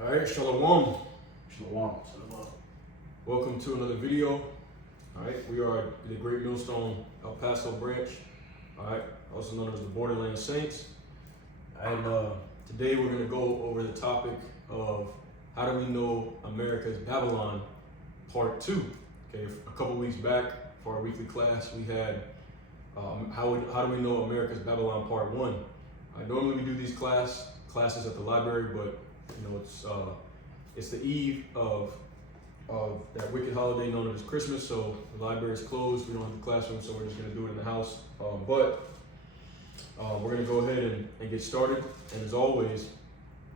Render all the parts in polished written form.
All right, Shalom. Shalom. Welcome to another video. All right, we are the Great Millstone El Paso branch. All right, also known as the Borderland Saints. And today we're going to go over the topic of how do we know America's Babylon, part 2. Okay, a couple weeks back for our weekly class, we had how do we know America's Babylon, part 1. Normally we do these classes at the library, but you know it's the eve of that wicked holiday known as Christmas, so the library is closed. We don't have the classroom, so we're just going to do it in the house. But we're going to go ahead and get started. And as always,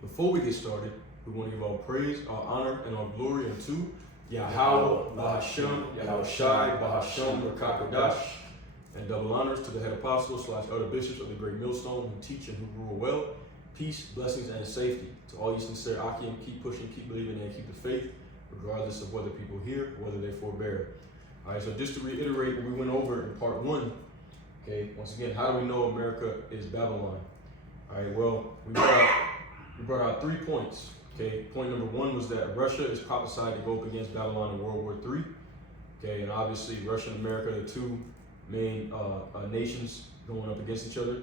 before we get started, we want to give all praise, all honor, and all glory unto Yahweh, Bahashem, Yahushai, Bahashem, Rakakodash, and double honors to the head apostles / elder bishops of the Great Millstone who teach and who rule well. Peace, blessings, and safety to all you sincere Akim. Keep pushing, keep believing, and keep the faith, regardless of whether people hear or whether they forbear. All right, so just to reiterate what we went over in part 1, okay, once again, how do we know America is Babylon? All right, well, we brought out 3 points. Okay, point number 1 was that Russia is prophesied to go up against Babylon in World War III. Okay, and obviously Russia and America are the 2 main nations going up against each other.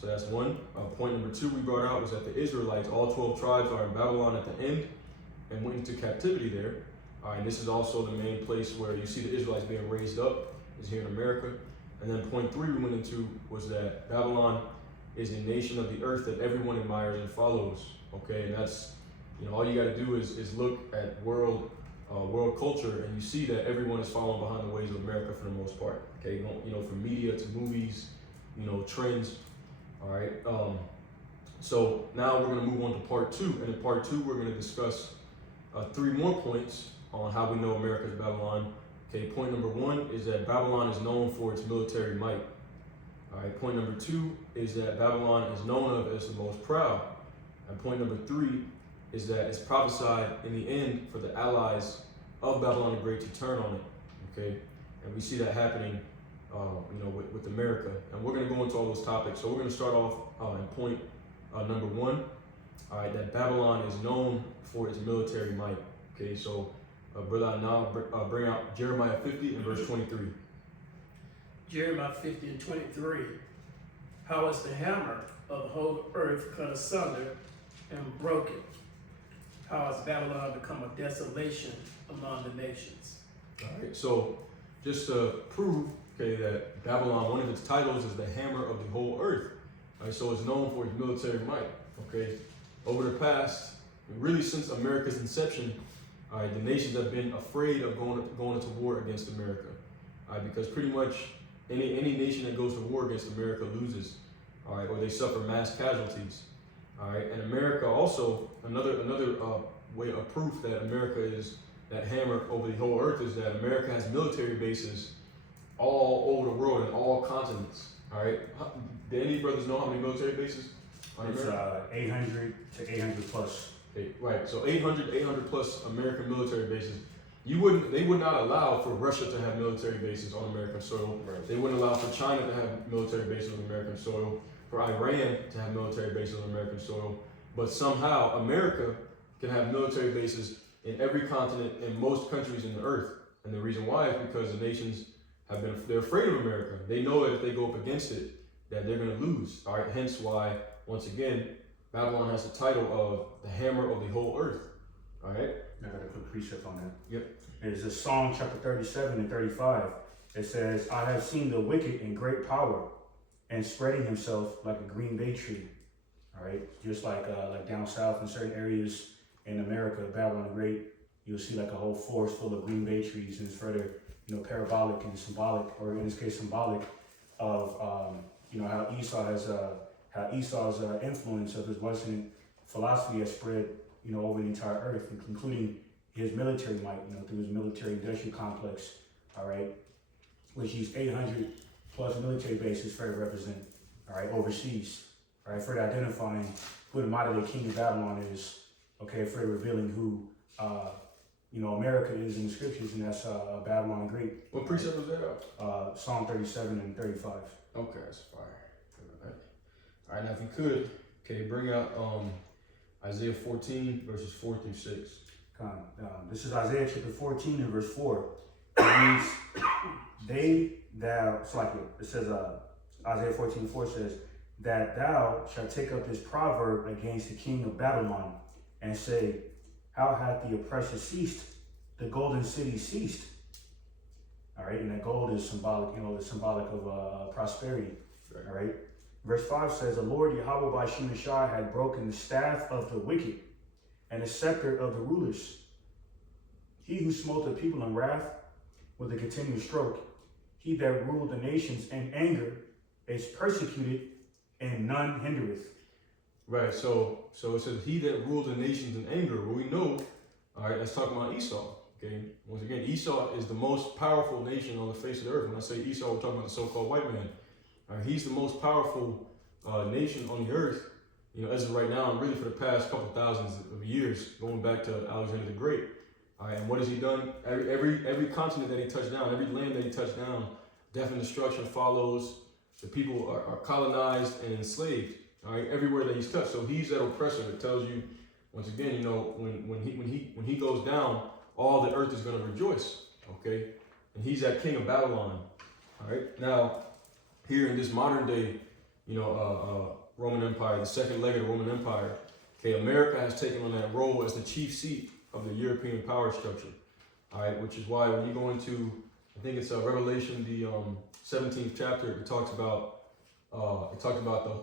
So that's 1. Point number 2 we brought out was that the Israelites, all 12 tribes, are in Babylon at the end and went into captivity there. All right, this is also the main place where you see the Israelites being raised up, is here in America. And then point 3 we went into was that Babylon is a nation of the earth that everyone admires and follows. Okay, and that's, you know, all you got to do is look at world culture, and you see that everyone is following behind the ways of America for the most part. Okay, you know, from media to movies, you know, trends. All right. So now we're going to move on to part 2, and in part 2 we're going to discuss 3 more points on how we know America's Babylon. Okay, point number 1 is that Babylon is known for its military might. All right, point number 2 is that Babylon is known of as the most proud. And point number 3 is that it's prophesied in the end for the allies of Babylon the Great to turn on it. Okay, and we see that happening, you know, with America. And we're going to go into all those topics. So we're going to start off in point number 1. All right, that Babylon is known for its military might. Okay, so brother, now bring out Jeremiah 50 and verse 23. Jeremiah 50 and 23. How is the hammer of the whole earth cut asunder and broken? How has Babylon become a desolation among the nations? All right, so just to prove, okay, that Babylon, one of its titles is the hammer of the whole earth. All right, so it's known for its military might. Okay, over the past, really since America's inception, all right, the nations have been afraid of going into war against America. All right, because pretty much any nation that goes to war against America loses. All right, or they suffer mass casualties. All right, and America also, another way of proof that America is that hammer over the whole earth is that America has military bases all over the world in all continents. All right, do any brothers know how many military bases on America? It's 800 to 800 plus. Okay, right, so 800 plus American military bases. They would not allow for Russia to have military bases on American soil. Right. They wouldn't allow for China to have military bases on American soil, for Iran to have military bases on American soil. But somehow America can have military bases in every continent in most countries in the earth. And the reason why is because the nations they're afraid of America. They know that if they go up against it, that they're going to lose. All right, hence why, once again, Babylon has the title of the hammer of the whole earth. All right. I got a quick precept on that. Yep. It's a Psalm chapter 37 and 35. It says, I have seen the wicked in great power and spreading himself like a green bay tree. All right. Just like down south in certain areas in America, Babylon the Great, you'll see like a whole forest full of green bay trees, and it's further, you know, parabolic and symbolic, or in this case symbolic of, you know, how Esau's influence of his Western philosophy has spread, you know, over the entire earth, including his military might, you know, through his military industrial complex, all right, which these 800 plus military bases further represent, all right, overseas, all right, further identifying who the modern day king of Babylon is, okay, further revealing who, you know, America is in the scriptures, and that's Babylon the Great. What precept was that? Psalm 37 and 35. Okay, that's fire. All right, now if you could, okay, bring out Isaiah 14, verses 4 through 6. This is Isaiah chapter 14 and verse 4. It reads, it says, Isaiah 14:4 says, that thou shalt take up this proverb against the king of Babylon and say, how hath the oppressor ceased? The golden city ceased. All right, and that gold is symbolic, is symbolic of prosperity. Right. All right. Verse 5 says, the Lord Yahweh by Shemashai had broken the staff of the wicked and the scepter of the rulers. He who smote the people in wrath with a continual stroke, he that ruled the nations in anger is persecuted, and none hindereth. Right, so it says, he that ruled the nations in anger. Well, we know, all right, let's talk about Esau. Okay, once again, Esau is the most powerful nation on the face of the earth. When I say Esau, we're talking about the so-called white man. All right, he's the most powerful nation on the earth, as of right now, and really for the past couple thousands of years, going back to Alexander the Great. All right, and what has he done? Every continent that he touched down, every land that he touched down, death and destruction follows. The people are colonized and enslaved. All right, everywhere that he's touched. So he's that oppressor. It tells you, once again, when he goes down, all the earth is going to rejoice. Okay, and he's that king of Babylon. All right, now here in this modern day, Roman Empire, the second leg of the Roman Empire. Okay, America has taken on that role as the chief seat of the European power structure. All right, which is why when you go into, I think it's Revelation, the 17th chapter, it talks about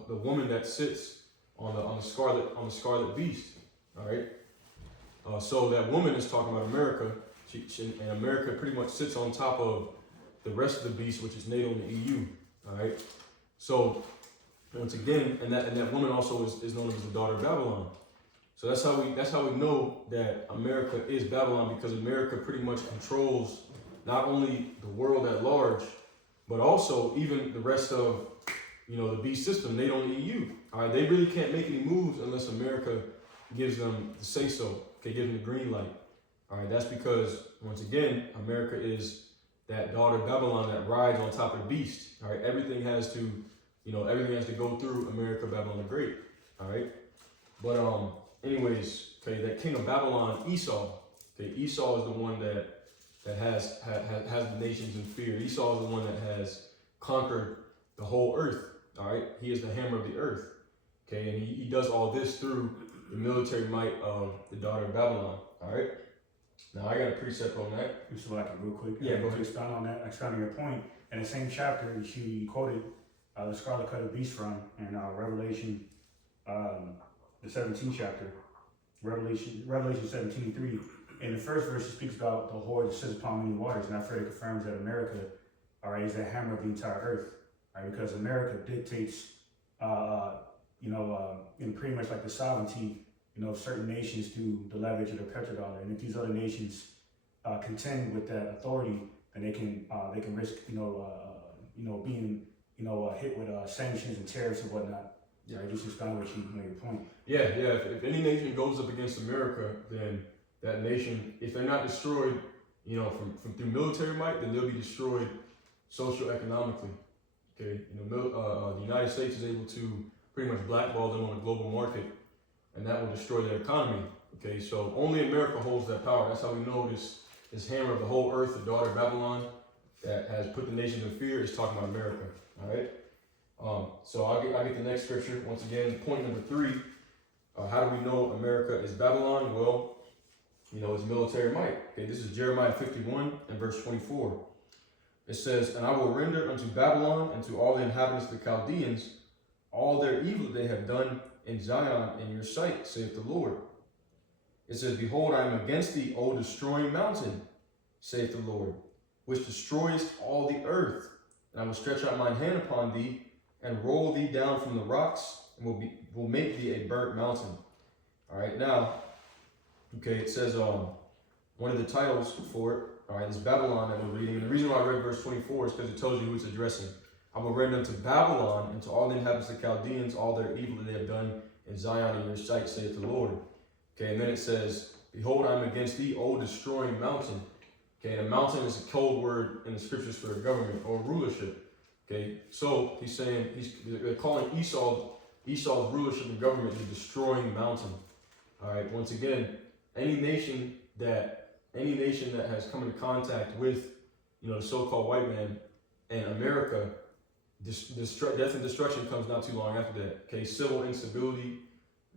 the woman that sits on the scarlet beast. All right, so that woman is talking about America, and America pretty much sits on top of the rest of the beast, which is NATO and the EU. All right, so once again, and that woman also is known as the daughter of Babylon. So that's how we know that America is Babylon, because America pretty much controls not only the world at large, but also even the rest of the beast system, NATO and the EU. All right, they really can't make any moves unless America gives them the say so, okay, give them the green light. All right, that's because once again, America is that daughter of Babylon that rides on top of the beast. All right, everything has to go through America, Babylon the Great. All right, but anyways, okay, that king of Babylon, Esau. Okay, Esau is the one that has the nations in fear. Esau is the one that has conquered the whole earth. All right, he is the hammer of the earth. Okay, and he does all this through the military might of the daughter of Babylon. All right. Now I got a precept on that. Just like real quick. Yeah, go ahead. Expound on that. Expound on your point. In the same chapter, she quoted the scarlet coated beast from in Revelation, the 17th chapter, Revelation 17:3. In the first verse, it speaks about the whore that sits upon many waters, and I further confirms that America, all right, is the hammer of the entire earth, right? Because America dictates, pretty much like the sovereignty, of certain nations through the leverage of the petrodollar, and if these other nations contend with that authority, then they can risk, being, hit with sanctions and tariffs and whatnot. Yeah, just expound what you made your point. Yeah. If any nation goes up against America, then that nation, if they're not destroyed, from through military might, then they'll be destroyed socio-economically. Okay, the United States is able to pretty much blackball them on the global market, and that will destroy their economy. Okay, so only America holds that power. That's how we know this hammer of the whole earth, the daughter of Babylon, that has put the nations in fear, is talking about America. All right. So I'll get the next scripture. Once again, point number 3. How do we know America is Babylon? Well, it's military might. Okay, this is Jeremiah 51 and verse 24. It says, and I will render unto Babylon and to all the inhabitants of the Chaldeans all their evil they have done in Zion in your sight, saith the Lord. It says, behold, I am against thee, O destroying mountain, saith the Lord, which destroyest all the earth. And I will stretch out mine hand upon thee, and roll thee down from the rocks, and will make thee a burnt mountain. All right, now, okay, it says one of the titles for it, all right, is Babylon that we're reading. And the reason why I read verse 24 is because it tells you who it's addressing. I will render unto Babylon and to all the inhabitants of the Chaldeans all their evil that they have done in Zion in your sight, saith the Lord. Okay, and then it says, behold, I am against thee, O destroying mountain. Okay, and a mountain is a code word in the scriptures for a government or rulership. Okay, so they're calling Esau's rulership and government the destroying mountain. All right. Once again, any nation that has come into contact with, the so-called white man and America, death and destruction comes not too long after that. Okay, civil instability,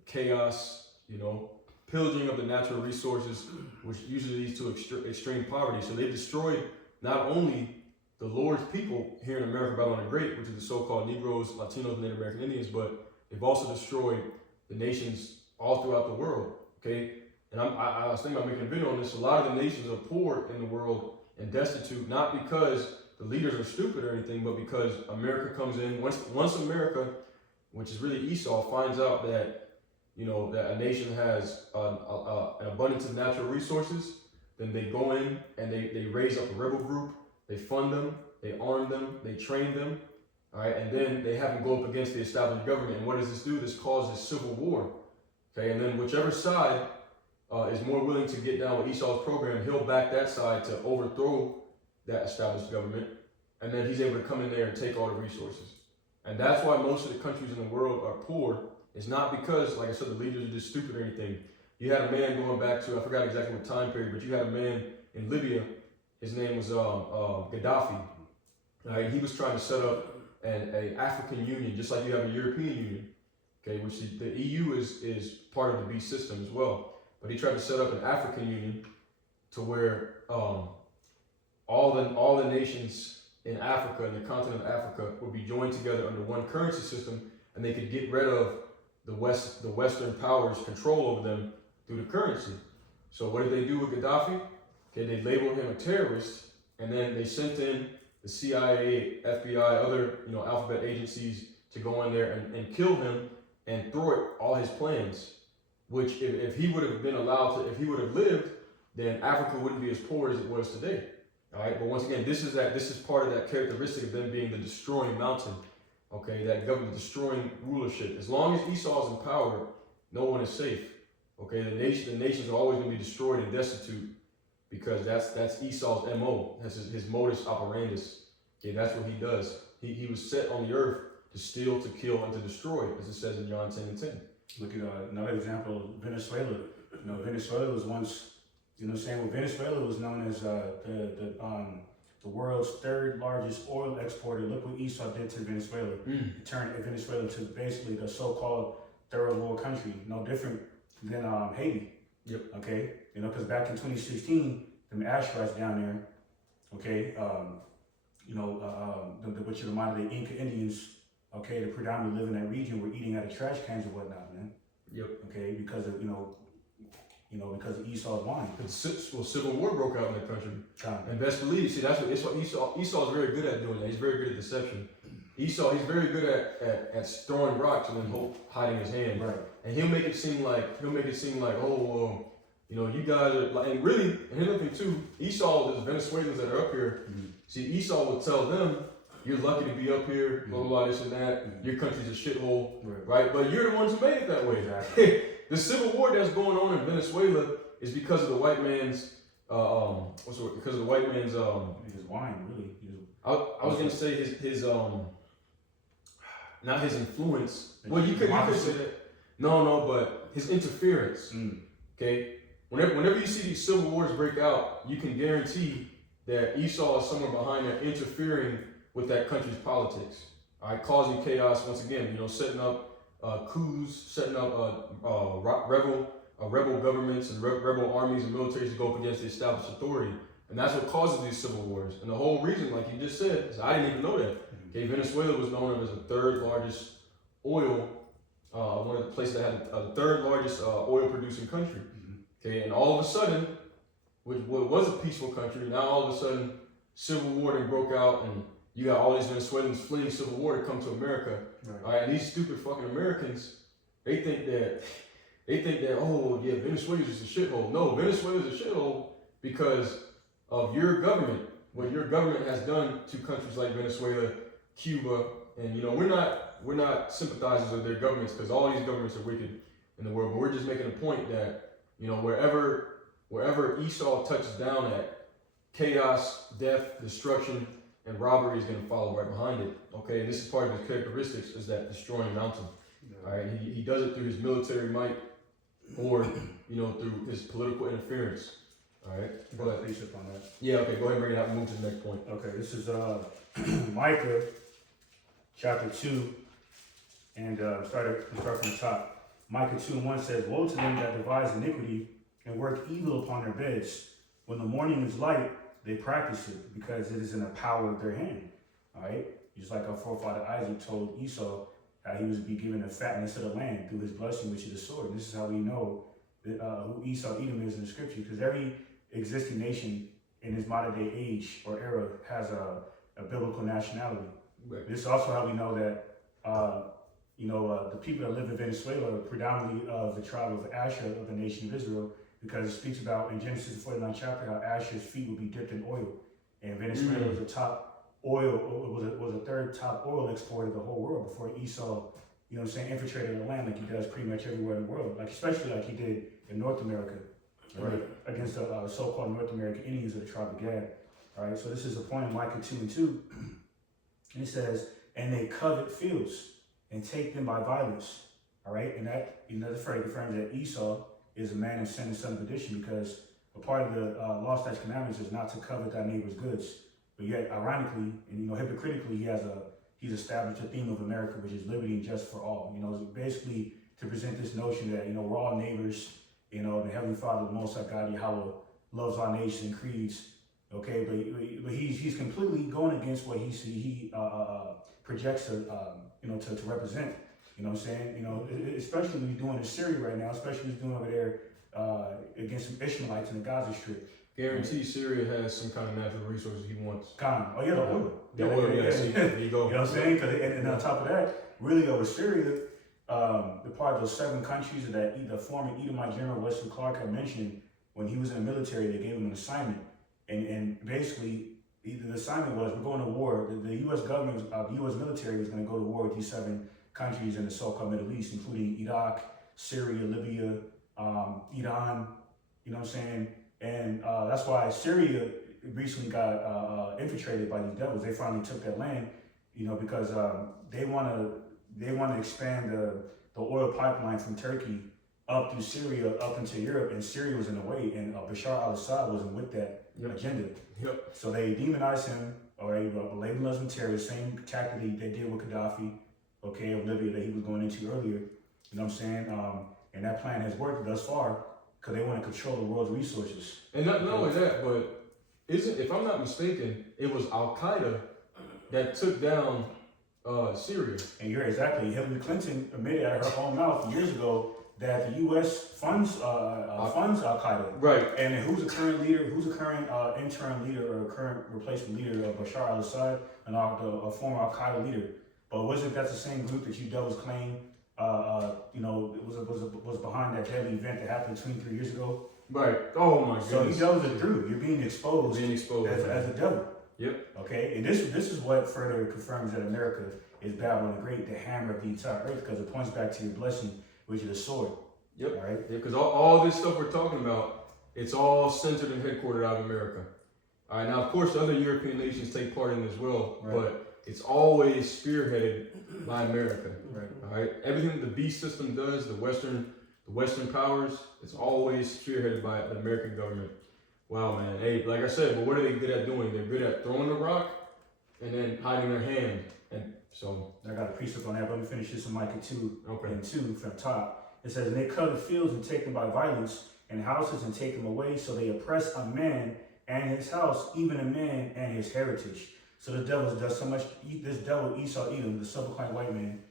chaos, pillaging of the natural resources, which usually leads to extreme poverty. So they destroyed not only the Lord's people here in America, Babylon the Great, which is the so-called Negroes, Latinos, and Native American Indians, but they've also destroyed the nations all throughout the world. Okay, and I was thinking about making a video on this. A lot of the nations are poor in the world and destitute, not because the leaders are stupid or anything, but because America comes in. Once America, which is really Esau, finds out that that a nation has an abundance of natural resources, then they go in and they raise up a rebel group, they fund them, they arm them, they train them, all right, and then they have them go up against the established government. And what does this do? This causes civil war, okay? And then whichever side is more willing to get down with Esau's program, he'll back that side to overthrow that established government, and then he's able to come in there and take all the resources. And that's why most of the countries in the world are poor. It's not because, like I said, the leaders are just stupid or anything. You had a man going back to, I forgot exactly what time period, but you had a man in Libya. His name was Gaddafi. Right? He was trying to set up an African Union, just like you have a European Union, okay, which the EU is part of the beast system as well. But he tried to set up an African Union to where all the nations in Africa, in the continent of Africa, would be joined together under one currency system, and they could get rid of the Western powers' control over them through the currency. So what did they do with Gaddafi? Okay, they labeled him a terrorist, and then they sent in the CIA, FBI, other alphabet agencies to go in there and kill him and thwart all his plans. Which, if he would have been allowed to, if he would have lived, then Africa wouldn't be as poor as it was today. All right, but once again, this is part of that characteristic of them being the destroying mountain. Okay, that government destroying rulership. As long as Esau is in power, no one is safe. Okay, the nations are always going to be destroyed and destitute, because that's Esau's MO. That's his modus operandus. Okay, that's what he does. He was set on the earth to steal, to kill, and to destroy, as it says in John 10 and 10. Look at another example, Venezuela. Venezuela was once, Venezuela was known as the world's third largest oil exporter. Look what Esau did to Venezuela. He turned Venezuela to basically the so-called third world country, no different than Haiti. Yep. Okay, because back in 2016, them asteroids down there, okay, which are the modern day Inca Indians, okay, that predominantly live in that region, were eating out of trash cans and whatnot, man. Yep. Okay, because of because of Esau's wine. Civil war broke out in the country. And best believe, see, that's what Esau is very good at doing that. He's very good at deception. Esau, he's very good at throwing rocks and then hiding his hand. Right. And he'll make it seem like, oh, you guys are, and really, and here's the thing too, Esau, the Venezuelans that are up here, see, Esau would tell them, you're lucky to be up here, blah, blah, this and that, your country's a shithole, right? But you're the ones who made it that way. Exactly. The civil war that's going on in Venezuela is because of the white man's, because of the white man's, his wine, really. I was gonna say his not his influence. Well, you could say that. No, but his interference. Okay, whenever you see these civil wars break out, you can guarantee that Esau is somewhere behind there interfering with that country's politics. All right, causing chaos once again. Setting up coups, setting up rebel governments and rebel armies and militaries to go up against the established authority. And that's what causes these civil wars. And the whole reason, like you just said, is I didn't even know that. Okay, Venezuela was known as the third largest oil, one of the places that had the third largest oil producing country. Okay, and all of a sudden, which was a peaceful country, now all of a sudden, civil war then broke out, and you got all these Venezuelans fleeing civil war to come to America. Right. All right, and these stupid fucking Americans, they think that, oh yeah, Venezuela's just a shithole. No, Venezuela's a shithole because of your government, what your government has done to countries like Venezuela, Cuba, and we're not sympathizers of their governments, because all these governments are wicked in the world. But we're just making a point that wherever Esau touches down at, chaos, death, destruction, and robbery is going to follow right behind it. Okay, and this is part of his characteristics, is that destroying mountain. All right, he does it through his military might. or, through his political interference. All right. Go ahead, please up on that. Yeah, okay, go ahead and bring it out and move to the next point. Okay, this is Micah chapter 2, and start from the top. Micah 2:1 says, "Woe to them that devise iniquity and work evil upon their beds. When the morning is light, they practice it, because it is in the power of their hand." All right, just like our forefather Isaac told Esau how he was to be given the fatness of the land through his blessing, which is the sword. And this is how we know that, who Esau, Edom is in the scripture, because every existing nation in this modern day age or era has a biblical nationality. Right. This is also how we know that the people that live in Venezuela are predominantly of the tribe of Asher of the nation of Israel, because it speaks about in Genesis 49 chapter how Asher's feet would be dipped in oil, and Venezuela was the top oil, was a third top oil exporter of the whole world before Esau, infiltrated the land like he does pretty much everywhere in the world, like especially like he did in North America, right, against the so-called North American Indians of the tribe of Gad. All right, so this is a point in Micah 2:2, and it says, "And they covet fields and take them by violence." All right, and that the phrase confirms that Esau is a man of sin and son of perdition, because a part of the law, statutes, commandments is not to covet thy neighbor's goods. But yet, ironically and hypocritically, he's established a theme of America, which is liberty and justice for all. Basically to present this notion that we're all neighbors. The Heavenly Father, the Most High God, Yahweh, loves our nation and creeds. Okay, but he's completely going against what he projects to represent. You know what I'm saying? Especially when he's doing in Syria right now, especially when he's doing over there against some Ishmaelites in the Gaza Strip. Guarantee Syria has some kind of natural resources he wants. Oh yeah, the oil. The oil, yeah. See, there you go. You know what I'm saying? And on top of that, really over Syria, the part of those 7 countries that the former Edomite General Wesley Clark had mentioned when he was in the military, they gave him an assignment. And basically, the assignment was, we're going to war. The U.S. government, the U.S. military was going to go to war with these 7 countries in the so-called Middle East, including Iraq, Syria, Libya, Iran, you know what I'm saying? And that's why Syria recently got infiltrated by these devils. They finally took that land, because they want to expand the oil pipeline from Turkey up through Syria, up into Europe, and Syria was in the way, and Bashar al-Assad wasn't with that agenda. Yep. So they demonized him, or labeled him as a terrorist, same tactic they did with Gaddafi, of Libya that he was going into earlier. You know what I'm saying? And that plan has worked thus far, because they want to control the world's resources. And not only that, but if I'm not mistaken, it was Al-Qaeda that took down Syria. And you're exactly. Hillary Clinton admitted out of her own mouth years ago that the U.S. funds Al-Qaeda. Right. And who's the current leader? Who's the current interim leader or current replacement leader of Bashar al-Assad, and a former Al-Qaeda leader? But wasn't that the same group that you devils claim? Was behind that deadly event that happened 23 years ago? Right. Oh my goodness. So you devils are true. You're being exposed. As a devil. Yep. Okay. And this is what further confirms that America is Babylon the Great, the hammer of the entire earth, because it points back to your blessing, which is the sword. Yep. All right. Yeah, because all this stuff we're talking about, it's all centered and headquartered out of America. All right. Now, of course, other European nations take part in it as well, but it's always spearheaded by America. Right. All right. Everything the beast system does, the Western powers, it's always spearheaded by the American government. Wow, man. Hey, like I said, but what are they good at doing? They're good at throwing the rock and then hiding their hand. And so I got a precept on that, but let me finish this in Micah 2 okay. and 2 from top. It says, "And they covet fields and take them by violence, and houses and take them away, so they oppress a man and his house, even a man and his heritage." So the devil does so much, this devil Esau, Edom, the self-proclaimed white man,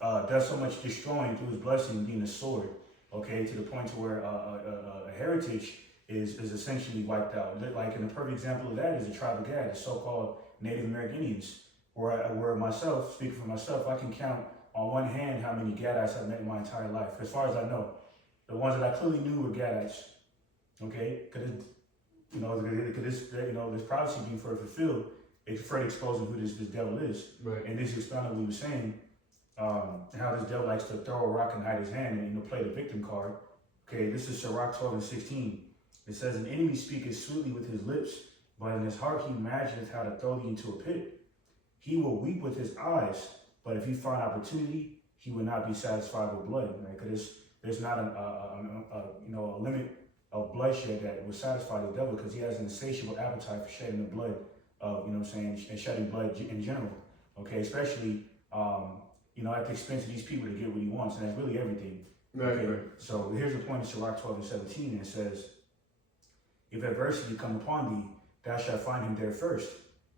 does so much destroying through his blessing being a sword, to the point to where a heritage is essentially wiped out. Like, and a perfect example of that is the tribe of Gad, the so-called Native American Indians, where myself, speaking for myself, I can count on one hand how many Gadites I've met in my entire life. As far as I know, the ones that I clearly knew were Gadites, because this prophecy being further fulfilled, it's further exposing who this devil is. Right. And this expounded what we were saying, how this devil likes to throw a rock and hide his hand and play the victim card. Okay, this is Sirach 12:16. It says, "An enemy speaketh sweetly with his lips, but in his heart he imagineth how to throw thee into a pit. He will weep with his eyes, but if he find opportunity, he will not be satisfied with blood." Right? Because there's not a limit of bloodshed that will satisfy the devil, because he has an insatiable appetite for shedding the blood of, you know what I'm saying, and shedding blood in general. Okay, especially at the expense of these people to get what he wants, and that's really everything. Right, Okay, right. so here's the point in Sirach 12:17, and it says, if adversity come upon thee, thou shalt find him there first.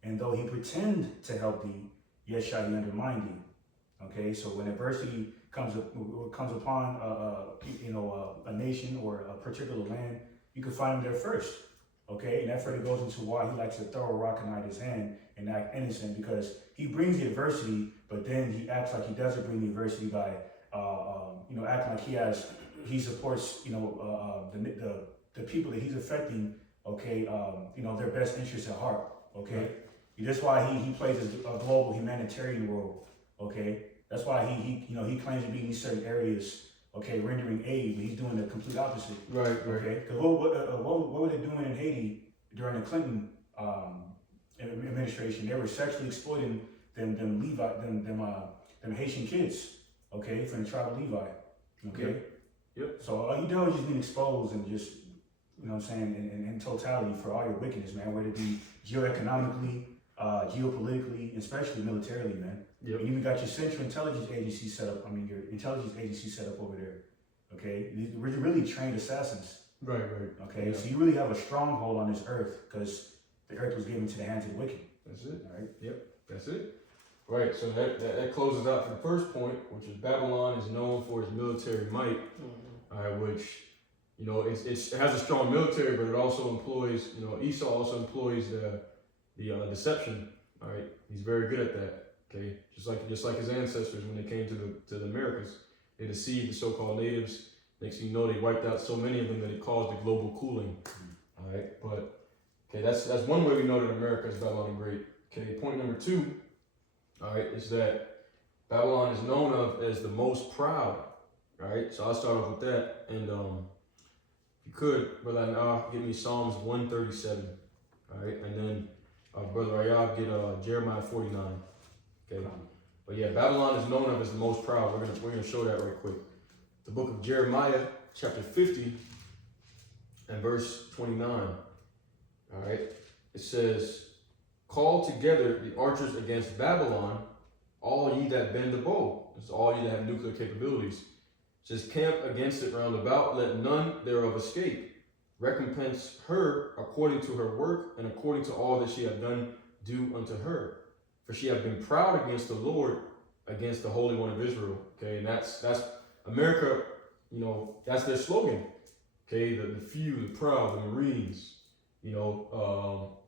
And though he pretend to help thee, yet shall he undermine thee. Okay, so when adversity comes upon a nation or a particular land, you can find him there first. Okay, and that further goes into why he likes to throw a rock in his hand and act innocent, because he brings the adversity, but then he acts like he doesn't bring the adversity by acting like he supports the people that he's affecting. Okay, their best interests at heart. Okay, right. That's why he plays a global humanitarian role. Okay, that's why he claims to be in these certain areas. Okay, rendering aid, but he's doing the complete opposite. Right. Okay, because what were they doing in Haiti during the Clinton administration? They were sexually exploiting them Haitian kids. Okay, from the tribe of Levi. Okay. Yep. So all you do is just being exposed and just, you know what I'm saying, in totality for all your wickedness, man, whether it be geoeconomically, geopolitically, especially militarily, man. Yep. And you even got your Central Intelligence Agency set up, your intelligence agency set up over there. Okay? We're really trained assassins. Right. Okay? Yeah. So you really have a stronghold on this earth, because the earth was given to the hands of the wicked. That's it. All right? Yep. That's it. Right. So that closes out for the first point, which is Babylon is known for its military might, which, it has a strong military, but it also employs, Esau also employs the deception. All right. He's very good at that. Okay, just like his ancestors when they came to the Americas, they deceived the so-called natives. Next thing you know, they wiped out so many of them that it caused the global cooling. All right, but okay, that's one way we know that America is Babylon the Great. Okay, point number 2, all right, is that Babylon is known of as the most proud. All right, so I'll start off with that, and if you could, Brother Ayah, give me Psalms 137. All right, and then Brother Ayah, get Jeremiah 49. Okay, but yeah, Babylon is known of as the most proud. We're gonna show that right quick. The book of Jeremiah, chapter 50, and verse 29. All right, it says, "Call together the archers against Babylon, all ye that bend the bow." It's all ye that have nuclear capabilities. It says, "Camp against it round about, let none thereof escape. Recompense her according to her work, and according to all that she hath done, do unto her. For she hath been proud against the Lord, against the Holy One of Israel." Okay, and that's America, that's their slogan. Okay, the few, the proud, the Marines, the whole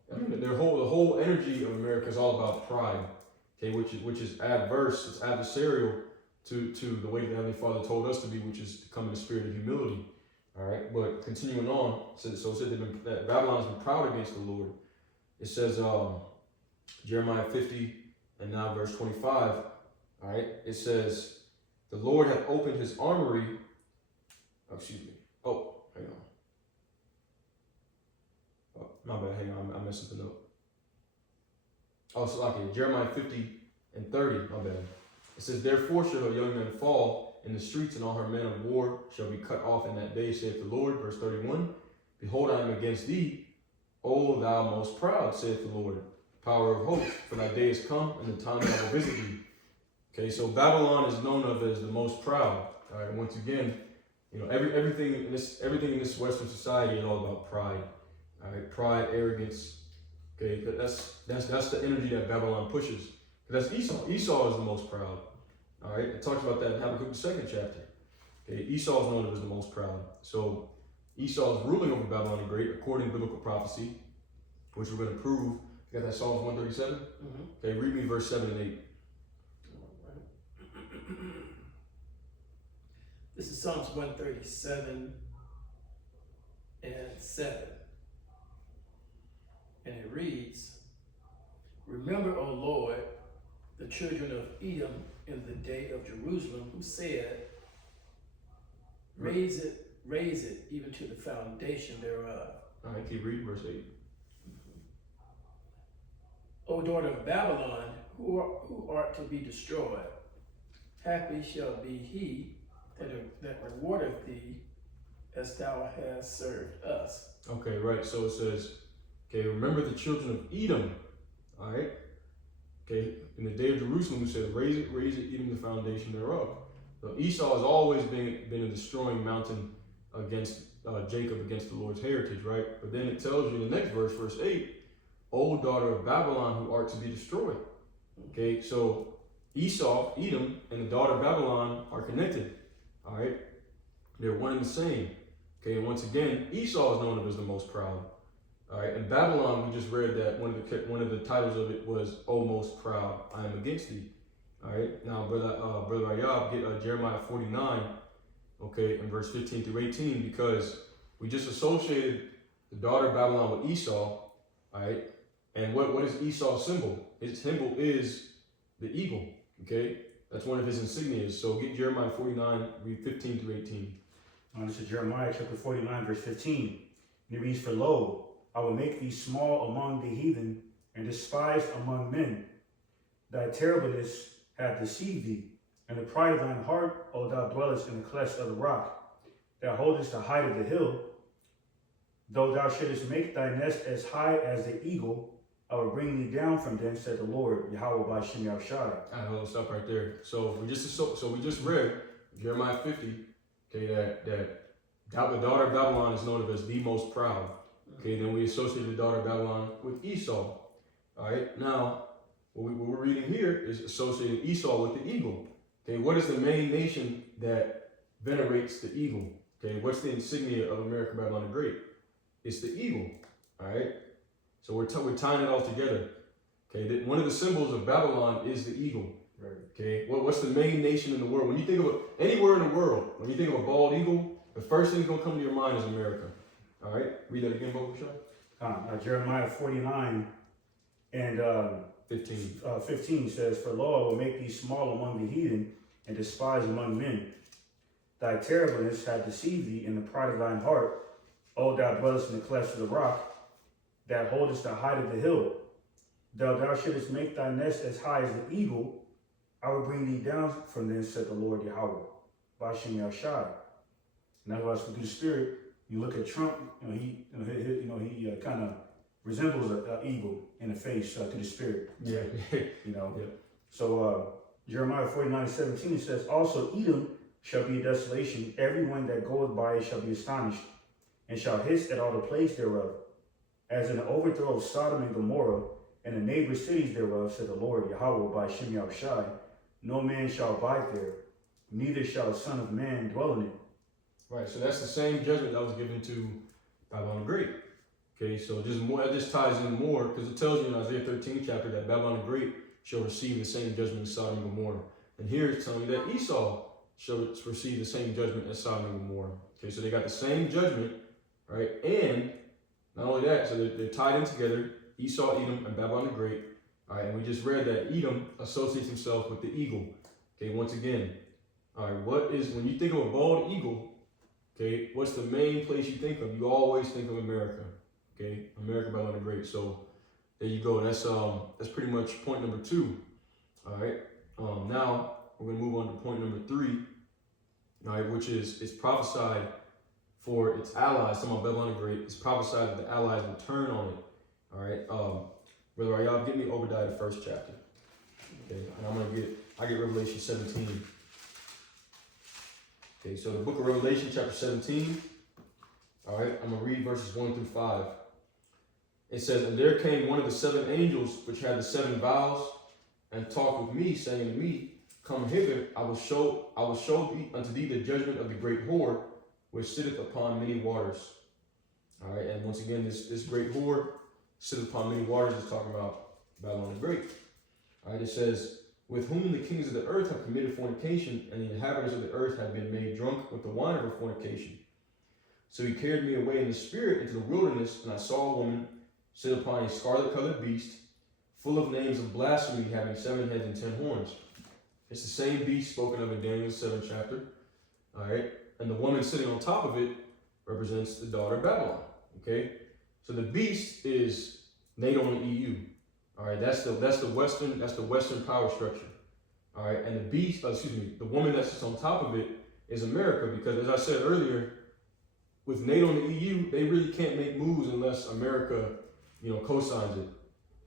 energy of America is all about pride. Okay, which is adverse, it's adversarial to the way the Heavenly Father told us to be, which is to come in the spirit of humility. All right, but continuing on, it said that Babylon has been proud against the Lord. It says, Jeremiah 50 and now verse 25, all right, it says, "The Lord hath opened his armory," hang on. Oh, my bad, hang on, I messed something up. So okay, Jeremiah 50 and 30, my bad. It says, "Therefore shall her young men fall in the streets, and all her men of war shall be cut off in that day, saith the Lord." Verse 31, "Behold, I am against thee, O thou most proud, saith the Lord, power of hosts, for thy day is come, and the time that I will visit thee." Okay, so Babylon is known of as the most proud. All right, once again, everything in this Western society is all about pride. All right, pride, arrogance. Okay, that's the energy that Babylon pushes. That's Esau. Esau is the most proud. All right, it talks about that in Habakkuk the 2nd chapter. Okay, Esau is known as the most proud. So Esau is ruling over Babylon the Great according to biblical prophecy, which we're going to prove. You got that Psalms 137? Okay, read me verse 7 and 8. This is Psalms 137 and 7. And it reads, "Remember, O Lord, the children of Edom in the day of Jerusalem, who said, raise it even to the foundation thereof." All right, keep reading verse 8. "O daughter of Babylon, who art to be destroyed, happy shall be he that rewardeth thee as thou hast served us. Okay, right. So it says, okay, remember the children of Edom. All right. Okay, in the day of Jerusalem, we said, raise it, Edom, the foundation thereof. So Esau has always been a destroying mountain against Jacob, against the Lord's heritage, right? But then it tells you in the next verse, verse 8, O daughter of Babylon, who art to be destroyed. Okay, so Esau, Edom, and the daughter of Babylon are connected. All right, they're one and the same. Okay, and once again, Esau is known as the most proud. All right, and Babylon, we just read that one of the titles of it was "O most proud, I am against thee." All right, now brother Ayab, get Jeremiah 49, okay, in verse 15 through 18, because we just associated the daughter of Babylon with Esau. All right, and what is Esau's symbol? His symbol is the eagle. Okay, that's one of his insignias. So get Jeremiah 49, read 15 through 18. This is Jeremiah chapter 49, verse 15. And it reads, For lo, I will make thee small among the heathen, and despised among men. Thy terribleness hath deceived thee, and the pride of thine heart, O thou dwellest in the clefts of the rock. Thou holdest the height of the hill. Though thou shouldest make thy nest as high as the eagle, I will bring thee down from thence, said the Lord, Yahweh by Shem Yahushai. All right, hold on, stop right there. So we just read Jeremiah 50, okay, that the daughter of Babylon is known as the most proud. Okay, then we associate the daughter of Babylon with Esau. All right, now what we're reading here is associating Esau with the eagle. Okay, what is the main nation that venerates the eagle? Okay, what's the insignia of America, Babylon the Great? It's the eagle. All right, so we're tying it all together. Okay, one of the symbols of Babylon is the eagle. Right. Okay, what's the main nation in the world? When you think of anywhere in the world, when you think of a bald eagle, the first thing that's gonna come to your mind is America. All right, read that again, Bobo Shah. Jeremiah 49 and 15 says, For lo, I will make thee small among the heathen, and despised among men. Thy terribleness hath deceived thee in the pride of thine heart, O thou dwellest in the clefts of the rock, that holdest the height of the hill. Though thou shouldest make thy nest as high as the eagle, I will bring thee down from thence, said the Lord Yahweh, by Shem Yahushai. And that's why through the Spirit, you look at Trump, he kind of resembles an eagle in the face through the Spirit. Yeah. Yeah. So Jeremiah 49:17 says, Also Edom shall be a desolation, everyone that goeth by it shall be astonished, and shall hiss at all the plagues thereof, as in the overthrow of Sodom and Gomorrah, and the neighbor cities thereof, said the Lord Yahweh by Shem Yahushai. No man shall abide there, neither shall a son of man dwell in it. Right, so that's the same judgment that was given to Babylon the Great. Okay, so that just ties in more, because it tells you in Isaiah 13 chapter that Babylon the Great shall receive the same judgment as Sodom and Gomorrah. And here it's telling you that Esau shall receive the same judgment as Sodom and Gomorrah. Okay, so they got the same judgment, right? And not only that, so they're tied in together, Esau, Edom, and Babylon the Great. All right, and we just read that Edom associates himself with the eagle. Okay, once again, all right, when you think of a bald eagle, okay, what's the main place you think of? You always think of America. Okay, America, Babylon the Great. So there you go. That's pretty much point number 2. All right. Now we're gonna move on to point number 3. All right, which is it's prophesied for its allies. Talking about Babylon the Great, it's prophesied that the allies will turn on it. All right. Brother Ayab, give me Obadiah the 1st chapter. Okay, and I get Revelation 17. Okay, so the book of Revelation, chapter 17. All right, I'm gonna read verses 1 through 5. It says, And there came one of the 7 angels which had the 7 vials, and talked with me, saying to me, Come hither, I will show unto thee the judgment of the great whore, which sitteth upon many waters. All right, and once again, this great whore sitteth upon many waters is talking about Babylon the Great. All right, it says, With whom the kings of the earth have committed fornication, and the inhabitants of the earth have been made drunk with the wine of her fornication. So he carried me away in the spirit into the wilderness, and I saw a woman sit upon a scarlet-colored beast, full of names of blasphemy, having 7 heads and 10 horns. It's the same beast spoken of in Daniel's 7th chapter. All right, and the woman sitting on top of it represents the daughter of Babylon. Okay, so the beast is NATO and EU. All right, that's the Western power structure. All right, and the woman that sits on top of it is America, because as I said earlier, with NATO and the EU, they really can't make moves unless America, co-signs it.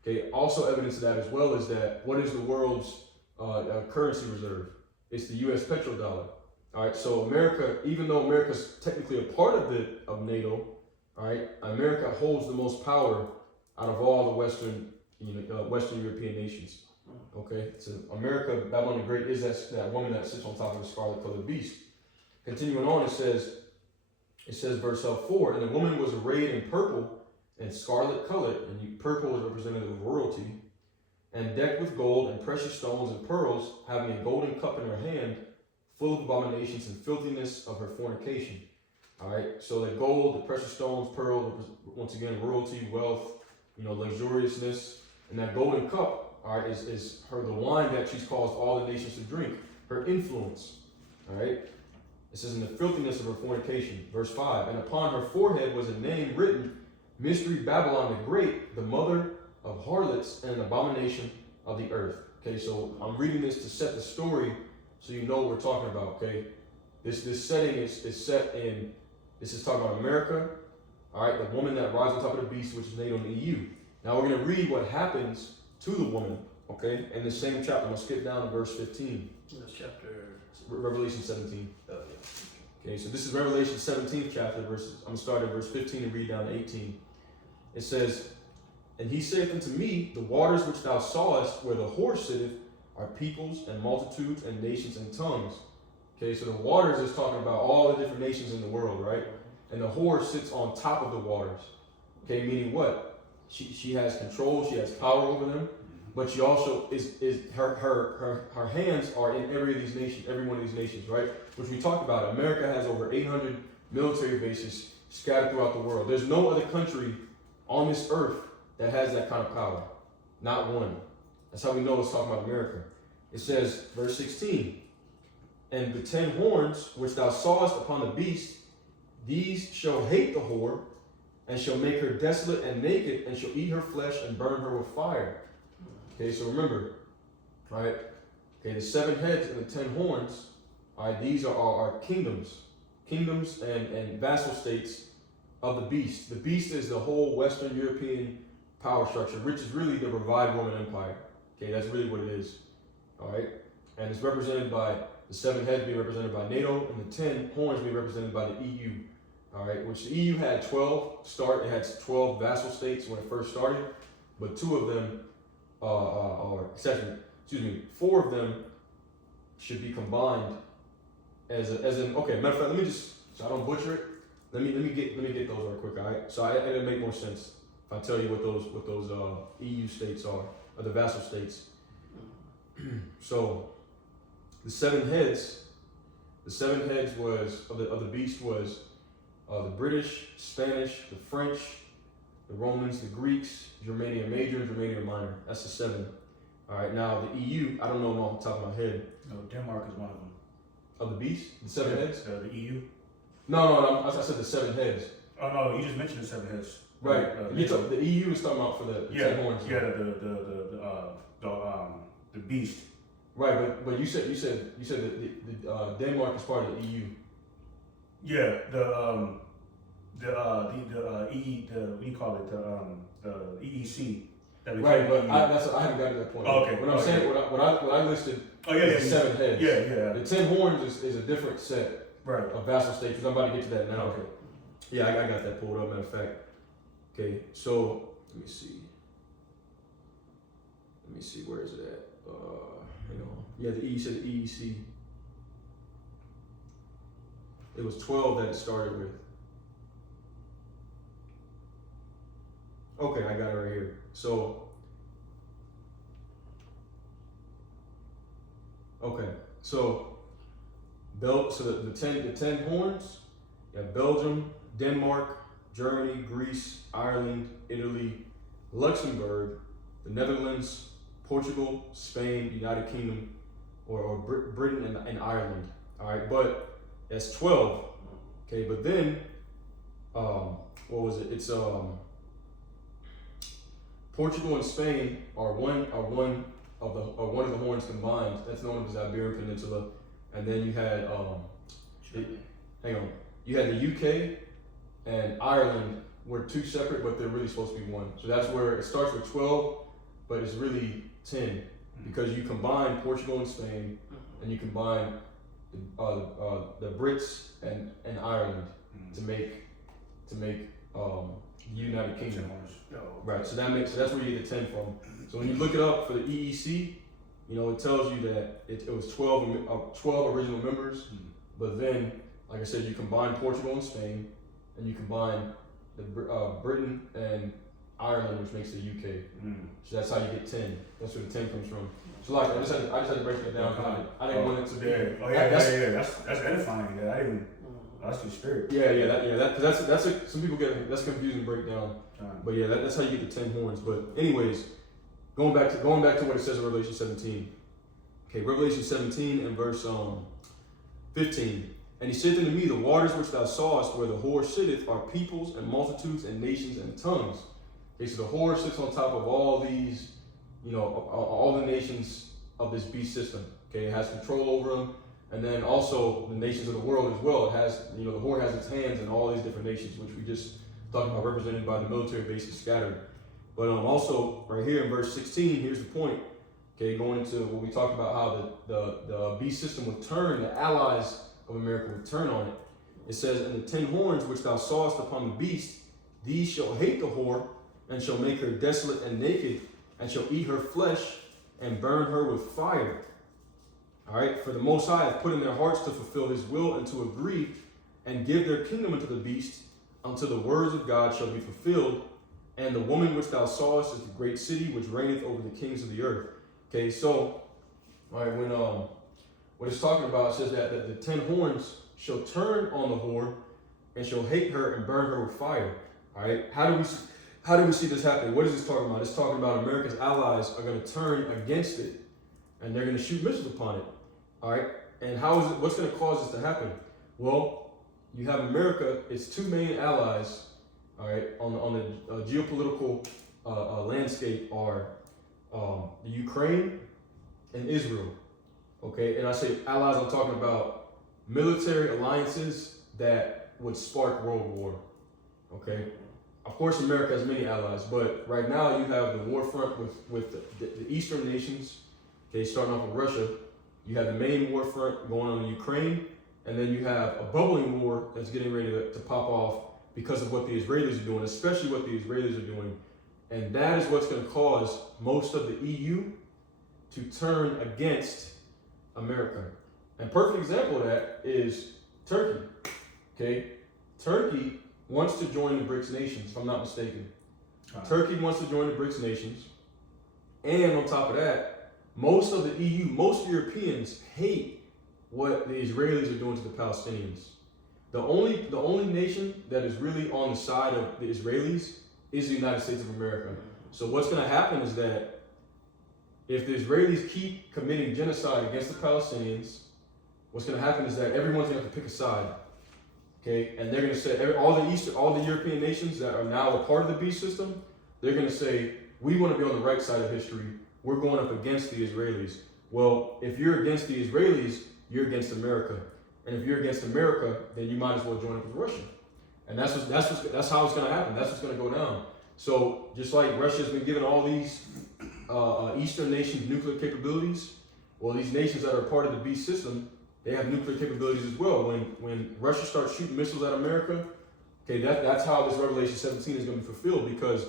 Okay. Also, evidence of that as well is that what is the world's currency reserve? It's the U.S. petrodollar. All right. So America, even though America's technically a part of NATO, all right, America holds the most power out of all the Western European nations. Okay. So America, Babylon the Great, is that woman that sits on top of the scarlet-colored beast. Continuing on, it says verse 4, and the woman was arrayed in purple and scarlet colored, and purple is representative of royalty, and decked with gold and precious stones and pearls, having a golden cup in her hand, full of abominations and filthiness of her fornication. All right, so the gold, the precious stones, pearl, once again, royalty, wealth, luxuriousness, and that golden cup, all right, is the wine that she's caused all the nations to drink, her influence. All right. It says, in the filthiness of her fornication, verse 5, and upon her forehead was a name written, Mystery Babylon the Great, the mother of harlots and an abomination of the earth. Okay, so I'm reading this to set the story so you know what we're talking about, okay? This setting is set in, this is talking about America, all right, the woman that rides on top of the beast, which is NATO and the EU. Now we're going to read what happens to the woman, okay, in the same chapter. I'm going to skip down to verse 15. That's chapter... Revelation 17. Oh, yeah. Okay, so this is Revelation 17th chapter, I'm going to start at verse 15 and read down to 18. It says, and he saith unto me, the waters which thou sawest, where the whore sitteth, are peoples and multitudes and nations and tongues. Okay, so the waters is talking about all the different nations in the world, right? And the whore sits on top of the waters. Okay, meaning what? She has control, she has power over them. But she also is her hands are in every one of these nations, right? Which we talked about. America has over 800 military bases scattered throughout the world. There's no other country on this earth that has that kind of power. Not one. That's how we know it's talking about America. It says, verse 16, and the 10 horns which thou sawest upon the beast, these shall hate the whore, and shall make her desolate and naked, and shall eat her flesh and burn her with fire. Okay, so remember, right? Okay, the 7 heads and the 10 horns, all right, these are kingdoms and vassal states of the beast. The beast is the whole Western European power structure, which is really the revived Roman Empire. Okay, that's really what it is. All right, and it's represented by the 7 heads being represented by NATO, and the 10 horns being represented by the EU. All right, which the EU had 12 it had 12 vassal states when it first started, but 2 of them. 4 of them should be combined as in. Okay, matter of fact, let me just, so I don't butcher it. Let me get those real quick. All right, so it'll make more sense if I tell you what those EU states are, or the vassal states. So the 7 heads was of the beast was the British, Spanish, the French, the Romans, the Greeks, Germania Major, and Germania Minor. That's the 7. All right, now the EU, I don't know them off the top of my head. No, Denmark is one of them. Of the beast? The 7 heads? The EU? No, I said the 7 heads. Oh, no, you just mentioned the 7 heads. Right. The EU is talking about for the 10 horns. Yeah, the beast. Right, but you said that the Denmark is part of the EU. Yeah, what do you call it? The EEC. Right, but I haven't gotten to that point. Oh, okay. What I'm saying, what I listed is the 7 heads. Yeah. The 10 horns is a different set of vassal states, because I'm about to get to that now. Okay. Yeah, I got that pulled up, matter of fact. Okay, so let me see, where is it at? Hang on. Yeah, you said the EEC. It was 12 that it started with. Okay, I got it right here. So, okay, so the 10 horns, you have Belgium, Denmark, Germany, Greece, Ireland, Italy, Luxembourg, the Netherlands, Portugal, Spain, United Kingdom, or Britain and Ireland. All right, but that's 12. Okay, but then what was it? It's Portugal and Spain are one of the horns combined. That's known as the Iberian Peninsula. And then you had Hang on. You had the UK and Ireland were two separate, but they're really supposed to be one. So that's where it starts with 12, but it's really 10 because you combine Portugal and Spain, and you combine the Brits and Ireland to make the United Kingdom. Right. So that's where you get the 10 from. So when you look it up for the EEC, you know, it tells you that it was 12 original members, but then, like I said, you combine Portugal and Spain, and you combine the Britain and Ireland, which makes the UK. So that's how you get 10. That's where the 10 comes from. So like, I just had to break that down. I didn't want it to be. That's edifying. That's the spirit. Some people that's confusing to break down. But yeah, that's how you get the 10 horns. But anyways, going back to what it says in Revelation 17. Okay, Revelation 17 and verse 15. And he said unto me, the waters which thou sawest where the whore sitteth are peoples and multitudes and nations and tongues. Okay, so the whore sits on top of all these, you know, all the nations of this beast system. Okay, it has control over them. And then also the nations of the world as well. It has, you know, the whore has its hands in all these different nations, which we just talked about, represented by the military bases scattered. But also right here in verse 16, here's the point. Okay, going into what we talked about, how the beast system would turn, the allies of America would turn on it. It says, and the 10 horns which thou sawest upon the beast, these shall hate the whore, and shall make her desolate and naked, and shall eat her flesh, and burn her with fire. All right, for the Most High hath put in their hearts to fulfill his will and to agree, and give their kingdom unto the beast, until the words of God shall be fulfilled. And the woman which thou sawest is the great city which reigneth over the kings of the earth. Okay, so, all right, when what it's talking about, it says that the 10 horns shall turn on the whore, and shall hate her and burn her with fire. All right, how do we see this happening? What is this talking about? It's talking about America's allies are going to turn against it, and they're going to shoot missiles upon it. All right, and what's going to cause this to happen? Well, you have America, its two main allies, all right, on the geopolitical landscape are the Ukraine and Israel. Okay, and I say allies, I'm talking about military alliances that would spark world war. Okay, of course, America has many allies, but right now you have the war front with the eastern nations. Okay, starting off with Russia, you have the main war front going on in Ukraine, and then you have a bubbling war that's getting ready to pop off because of what the Israelis are doing, especially what the Israelis are doing. And that is what's going to cause most of the EU to turn against America. And perfect example of that is Turkey. Okay, Turkey wants to join the BRICS nations, if I'm not mistaken. Turkey wants to join the BRICS nations. And on top of that, most of the EU, most Europeans hate what the Israelis are doing to the Palestinians. The only nation that is really on the side of the Israelis is the United States of America. So what's going to happen is that if the Israelis keep committing genocide against the Palestinians, what's going to happen is that everyone's going to have to pick a side. Okay, and they're going to say all the European nations that are now a part of the beast system, they're going to say, we want to be on the right side of history. We're going up against the Israelis. Well, if you're against the Israelis, you're against America. And if you're against America, then you might as well join up with Russia. And that's how it's going to happen. That's what's going to go down. So just like Russia's been given all these Eastern nations nuclear capabilities, well, these nations that are part of the beast system, they have nuclear capabilities as well. When Russia starts shooting missiles at America, okay, that's how this Revelation 17 is going to be fulfilled, because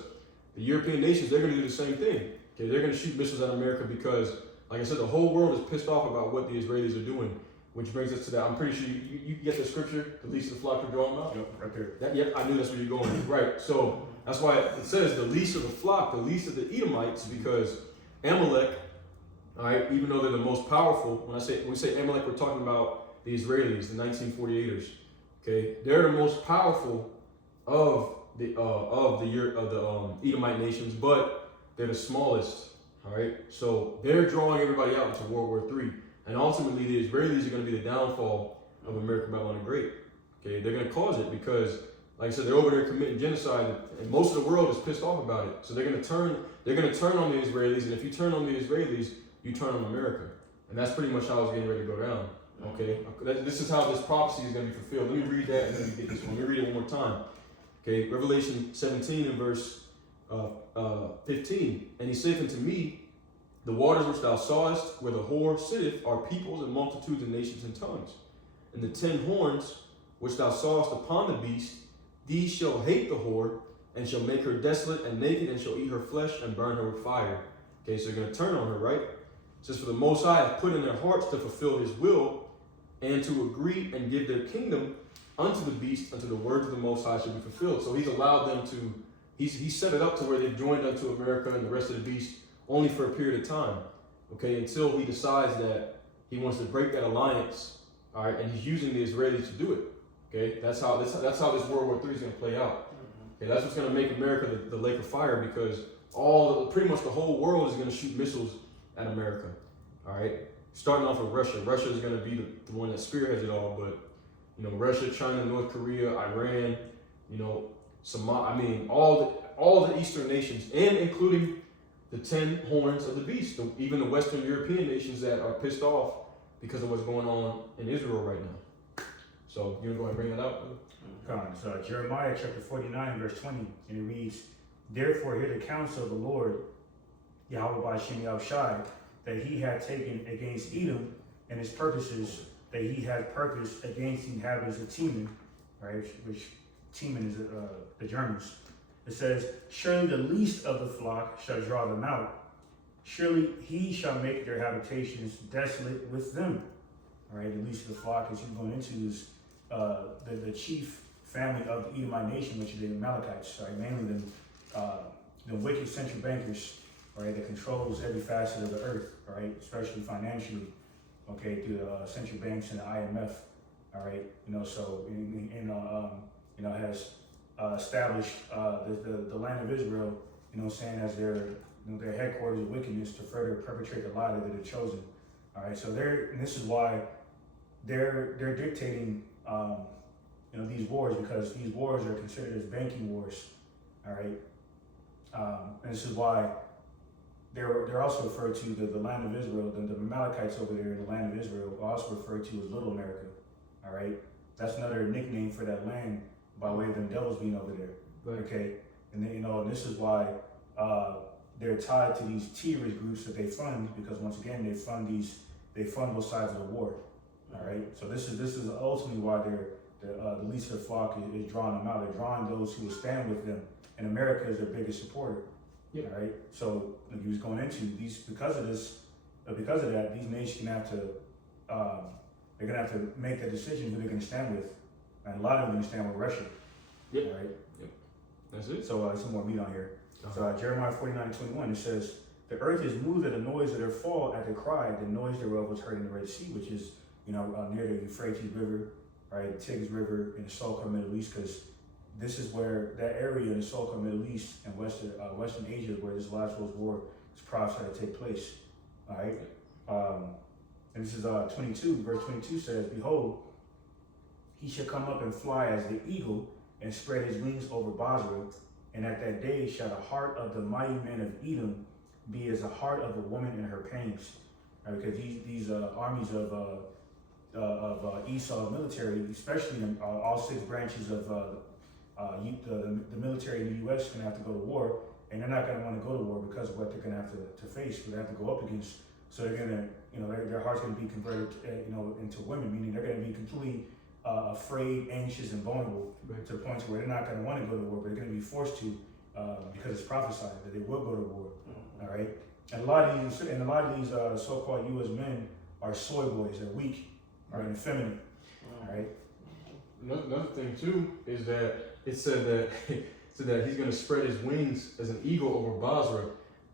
the European nations, they're going to do the same thing. Okay, they're going to shoot missiles at America because, like I said, the whole world is pissed off about what the Israelis are doing. Which brings us to that. I'm pretty sure you get the scripture, the least of the flock are drawn out. Yep, right there. Yep, I knew that's where you're going. Right. So that's why it says the least of the flock, the least of the Edomites, because Amalek, all right, even though they're the most powerful, when we say Amalek, we're talking about the Israelis, the 1948ers. Okay, they're the most powerful of the Edomite nations, but they're the smallest. All right, so they're drawing everybody out into World War III. And ultimately, the Israelis are going to be the downfall of America, Babylon the Great. Okay, they're going to cause it because, like I said, they're over there committing genocide, and most of the world is pissed off about it. So they're going to turn on the Israelis, and if you turn on the Israelis, you turn on America, and that's pretty much how it's getting ready to go down. Okay, this is how this prophecy is going to be fulfilled. Let me read that and then we get this one. Let me read it one more time. Okay, Revelation 17 and verse 15. And he saith unto me, the waters which thou sawest, where the whore sitteth, are peoples and multitudes and nations and tongues. And the 10 horns which thou sawest upon the beast, these shall hate the whore, and shall make her desolate and naked, and shall eat her flesh and burn her with fire. Okay, so they're going to turn on her, right? It says, for the Most High hath put in their hearts to fulfill his will, and to agree and give their kingdom unto the beast, unto the words of the Most High shall be fulfilled. So he's allowed them to, he set it up to where they've joined unto America and the rest of the beast only for a period of time, okay, until he decides that he wants to break that alliance, all right, and he's using the Israelis to do it, okay? That's how this World War III is going to play out. Okay, that's what's going to make America the lake of fire, because pretty much the whole world is going to shoot missiles at America, all right? Starting off with Russia. Russia is going to be the one that spearheads it all, but, you know, Russia, China, North Korea, Iran, you know, all the Eastern nations, and including the 10 horns of the beast, even the Western European nations that are pissed off because of what's going on in Israel right now. So you want to go ahead and bring that out? So Jeremiah chapter 49, verse 20, and it reads, therefore hear the counsel of the Lord, Yahweh by Shem Yahushai, that he had taken against Edom, and his purposes that he had purposed against the inhabitants of Teman, right? Which Teman is the Germans. It says, surely the least of the flock shall draw them out. Surely he shall make their habitations desolate with them. All right, the least of the flock, as you're going into, is the chief family of the Edomite nation, which are the Amalekites, right? Mainly the wicked central bankers, right, that controls every facet of the earth, right, especially financially, okay, through the central banks and the IMF, all right, you know, so has established the land of Israel, you know, saying as their headquarters of wickedness to further perpetrate the lie that they've chosen. All right, so and this is why they're dictating, these wars, because these wars are considered as banking wars. All right, and this is why they're also referred to the land of Israel. The Amalekites over there in the land of Israel are also referred to as Little America. All right, that's another nickname for that land by way of them devils being over there. Right. Okay, and then, and this is why they're tied to these terrorist groups that they fund, because once again they fund both sides of the war. All right, so this is ultimately why the least of the flock is drawing them out. They're drawing those who will stand with them, and America is their biggest supporter. Yeah. All right, so like he was going into these, because of that, these nations they're gonna have to make that decision who they're gonna stand with, and a lot of them are gonna stand with Russia. Yep. All right. Yep. That's it. So some more meat on here. Uh-huh. So Jeremiah 49:21, it says, the earth is moved at the noise of their fall, at their cry. The noise thereof was heard in the Red Sea, which is near the Euphrates River, right, Tigris River in the so-called Middle East, because this is where that area in the so-called Middle East and Western Asia, where this last World War is prophesied to take place. All right, and this is 22. Verse 22 says, behold, he shall come up and fly as the eagle, and spread his wings over Basra. And at that day shall the heart of the mighty men of Edom be as the heart of a woman in her pangs. Right, because these armies of Esau military, especially in all 6 branches of the military in the U.S. is going to have to go to war, and they're not going to want to go to war because of what they're going to have to face, what they have to go up against. So they're going to, their heart's going to be converted, into women, meaning they're going to be completely afraid, anxious, and vulnerable, right, to the point where they're not going to want to go to war, but they're going to be forced to, because it's prophesied that they will go to war. Mm-hmm. All right, and a lot of these so-called U.S. men are soy boys. They're weak, right, and effeminate. All right. Another thing too is that it said that he's going to spread his wings as an eagle over Basra.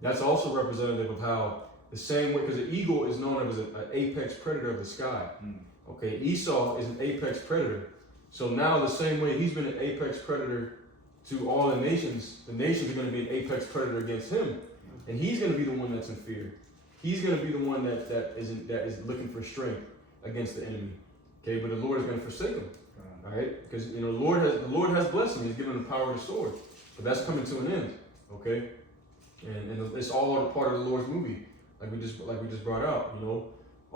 That's also representative of how the same way, because the eagle is known as an apex predator of the sky. Mm. Okay, Esau is an apex predator. So now the same way he's been an apex predator to all the nations are going to be an apex predator against him. And he's going to be the one that's in fear. He's going to be the one that is looking for strength against the enemy. Okay, but the Lord is going to forsake him. All right, because the Lord has blessed him. He's given him the power of the sword. But that's coming to an end. Okay? And it's all part of the Lord's movie. Like we just brought out,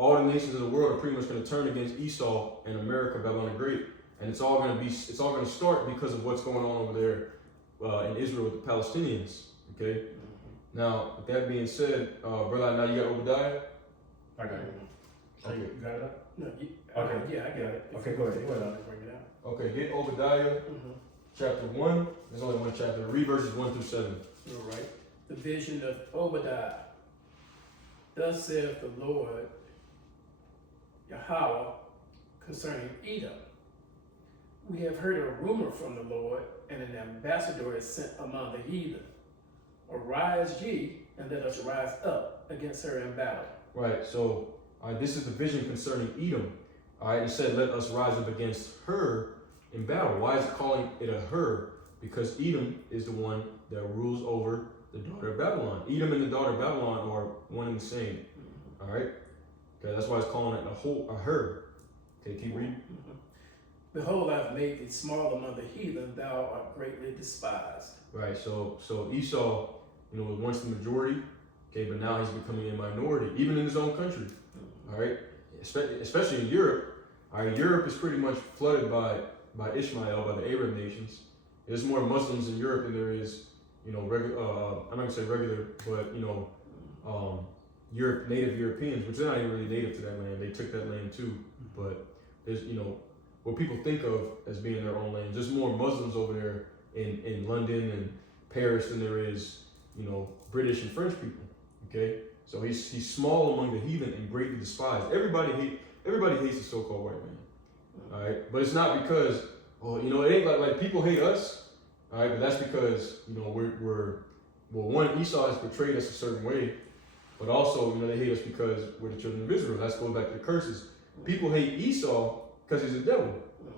all the nations of the world are pretty much going to turn against Esau and America, Babylon the Great, and it's all going to start because of what's going on over there in Israel with the Palestinians. Okay. Now, with that being said, brother, now you got Obadiah. I got it. So you got it up? No, Okay. yeah, I got it. Okay, go ahead. Bring it out. Okay, get Obadiah chapter 1. There's only one chapter. Read verses 1 through 7. All right. The vision of Obadiah. Thus saith the Lord Yahweh concerning Edom. We have heard a rumor from the Lord, and an ambassador is sent among the heathen. Arise ye, and let us rise up against her in battle. Right, so this is the vision concerning Edom. All right, it said, let us rise up against her in battle. Why is it calling it a her? Because Edom is the one that rules over the daughter of Babylon. Edom and the daughter of Babylon are one and the same. All right, okay, that's why it's calling it a her. Okay, keep reading. Behold, I have made thee small among the heathen, thou art greatly despised. Right, so Esau, was once the majority, okay, but now he's becoming a minority, even in his own country. All right, especially in Europe. All right, Europe is pretty much flooded by Ishmael, by the Arab nations. There's more Muslims in Europe than there is, regular. I'm not gonna say regular, but native Europeans, which they're not even really native to that land. They took that land too, but there's what people think of as being their own land. There's more Muslims over there in London and Paris than there is, British and French people. Okay, so he's small among the heathen and greatly despised. Everybody hates the so-called white man. All right, but it's not because it ain't like people hate us. All right, but that's because one, Esau has portrayed us a certain way, but also they hate us because we're the children of Israel. That goes back to the curses. People hate Esau because he's a devil.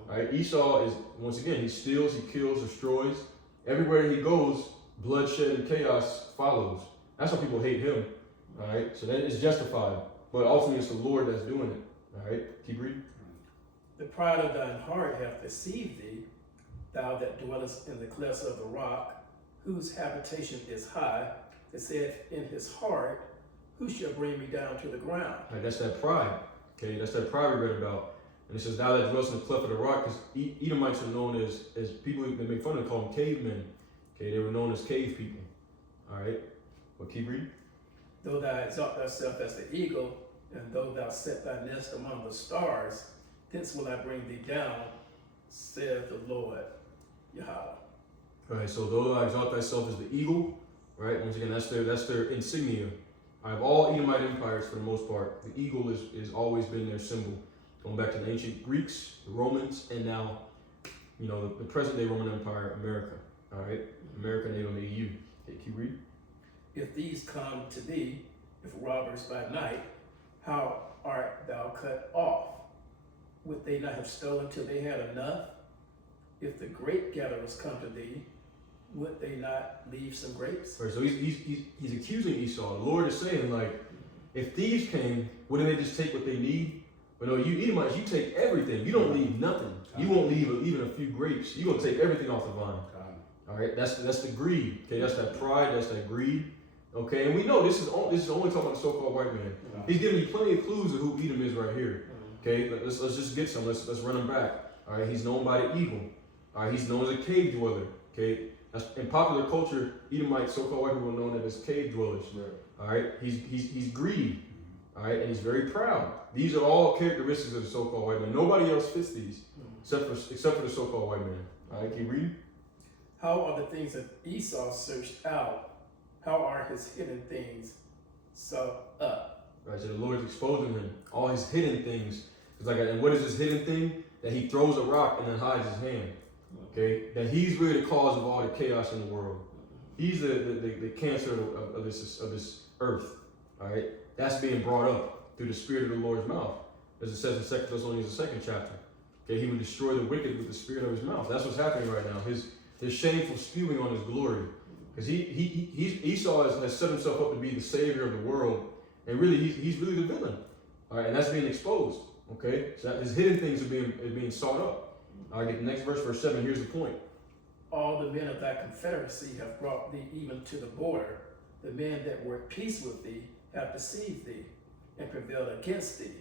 All right, Esau is, once again, he steals, he kills, destroys. Everywhere he goes, bloodshed and chaos follows. That's why people hate him. All right, so that is justified, but ultimately it's the Lord that's doing it. All right, keep reading. The pride of thine heart hath deceived thee, thou that dwellest in the clefts of the rock, whose habitation is high, that saith in his heart, who shall bring me down to the ground? Right, that's that pride. Okay, that's that pride we read about. And it says, thou that dwellest in the cleft of the rock, because Edomites are known as people that make fun of, call them cavemen. Okay, they were known as cave people. All right, but keep reading. Though thou exalt thyself as the eagle, and though thou set thy nest among the stars, thence will I bring thee down, saith the Lord Yahweh. All right, so though thou exalt thyself as the eagle, right? Once again, that's their insignia. I have all Edomite empires for the most part. The eagle is always been their symbol. Going back to the ancient Greeks, the Romans, and now, the present day Roman Empire, America. All right, America and the EU. Okay, keep reading. If these come to thee, if robbers by night, how art thou cut off? Would they not have stolen till they had enough? If the grape gatherers come to thee, would they not leave some grapes? Right, so he's accusing Esau. The Lord is saying, if thieves came, wouldn't they just take what they need? But no, you Edomites, you take everything. You don't leave nothing. You won't leave even a few grapes. You're gonna take everything off the vine. All right, that's the greed. Okay, that's that pride. That's that greed. Okay, and we know this is only talking about the so-called white man. He's giving you plenty of clues of who Edom is right here. Okay, let's just get some. Let's run him back. All right, he's known by the eagle. All right, he's known as a cave dweller. Okay, that's in popular culture. Edomite so-called white people are known as cave dwellers. Right. All right, he's greedy. All right, and he's very proud. These are all characteristics of the so-called white man. Nobody else fits these except for the so-called white man. All right, keep reading. How are the things that Esau searched out? How are his hidden things sought up? Right, so the Lord's exposing him, all his hidden things. It's and what is this hidden thing? That he throws a rock and then hides his hand. Okay, that he's really the cause of all the chaos in the world. He's the cancer of this earth. All right, that's being brought up through the Spirit of the Lord's mouth, as it says in 2 Thessalonians, the 2nd chapter. Okay, he would destroy the wicked with the spirit of his mouth. That's what's happening right now. His shameful spewing on his glory, because Esau has set himself up to be the savior of the world, and really he's really the villain. All right, and that's being exposed. Okay, so his hidden things are being sought up. All right, get the next verse 7. Here's the point. All the men of thy confederacy have brought thee even to the border. The men that were at peace with thee have deceived thee. and prevail against thee.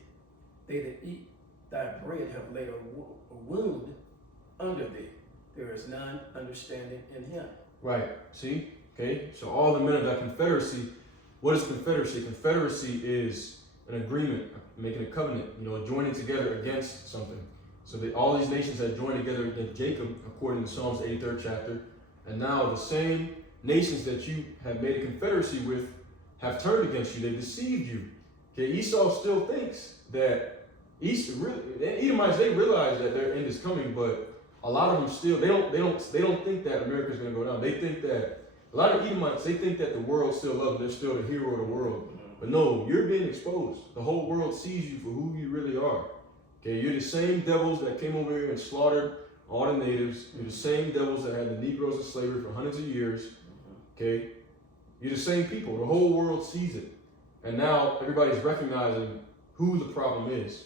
They that eat thy bread have laid a wound under thee. There is none understanding in him. Right. See? Okay. So all the men of that confederacy. What is confederacy? Confederacy is an agreement, making a covenant. Joining together against something. So that all these nations had joined together against Jacob, according to Psalms 83rd chapter. And now the same nations that you have made a confederacy with have turned against you. They deceived you. Okay. Esau still thinks that Edomites, they realize that their end is coming, but a lot of them still they don't think that America's going to go down. They think that a lot of Edomites, they think that the world still loves them. They're still the hero of the world. But no, you're being exposed. The whole world sees you for who you really are. Okay, you're the same devils that came over here and slaughtered all the natives. You're the same devils that had the Negroes in slavery for hundreds of years. Okay, you're the same people. The whole world sees it, and now everybody's recognizing who the problem is,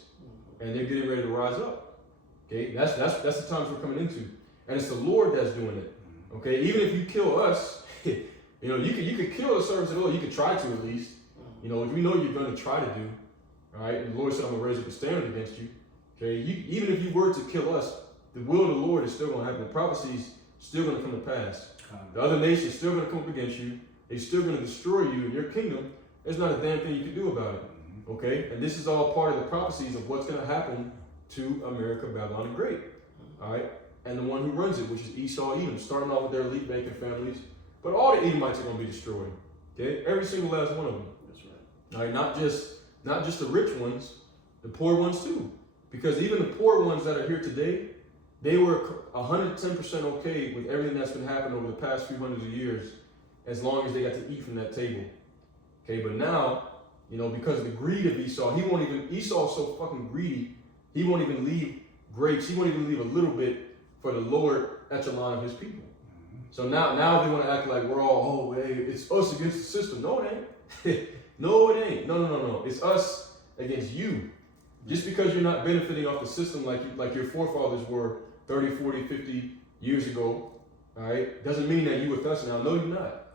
and they're getting ready to rise up. Okay, that's the times we're coming into, and it's the Lord that's doing it. Okay, even if you kill us, you could kill the servants of the Lord. You could try to at least. We know you're going to try to do. All right, and the Lord said, "I'm going to raise up a standard against you." Okay, even if you were to kill us, the will of the Lord is still going to happen. The prophecy's still going to come to pass. The other nations still going to come up against you. They're still going to destroy you in your kingdom. There's not a damn thing you can do about it. Okay, and this is all part of the prophecies of what's going to happen to America, Babylon, and Great. All right, and the one who runs it, which is Esau, Edom, starting off with their elite banking families, but all the Edomites are going to be destroyed. Okay, every single last one of them. That's right. All right, not just the rich ones, the poor ones too. Because even the poor ones that are here today, they were 110% okay with everything that's been happening over the past few hundreds of years, as long as they got to eat from that table. Okay, but now, because of the greed of Esau, Esau's so fucking greedy, he won't even leave grapes, he won't even leave a little bit for the lower echelon of his people. So now they want to act like we're all, hey, it's us against the system. No, it ain't. No, it ain't. No. It's us against you. Just because you're not benefiting off the system like your forefathers were 30, 40, 50 years ago, all right, doesn't mean that you with us now. No, you're not.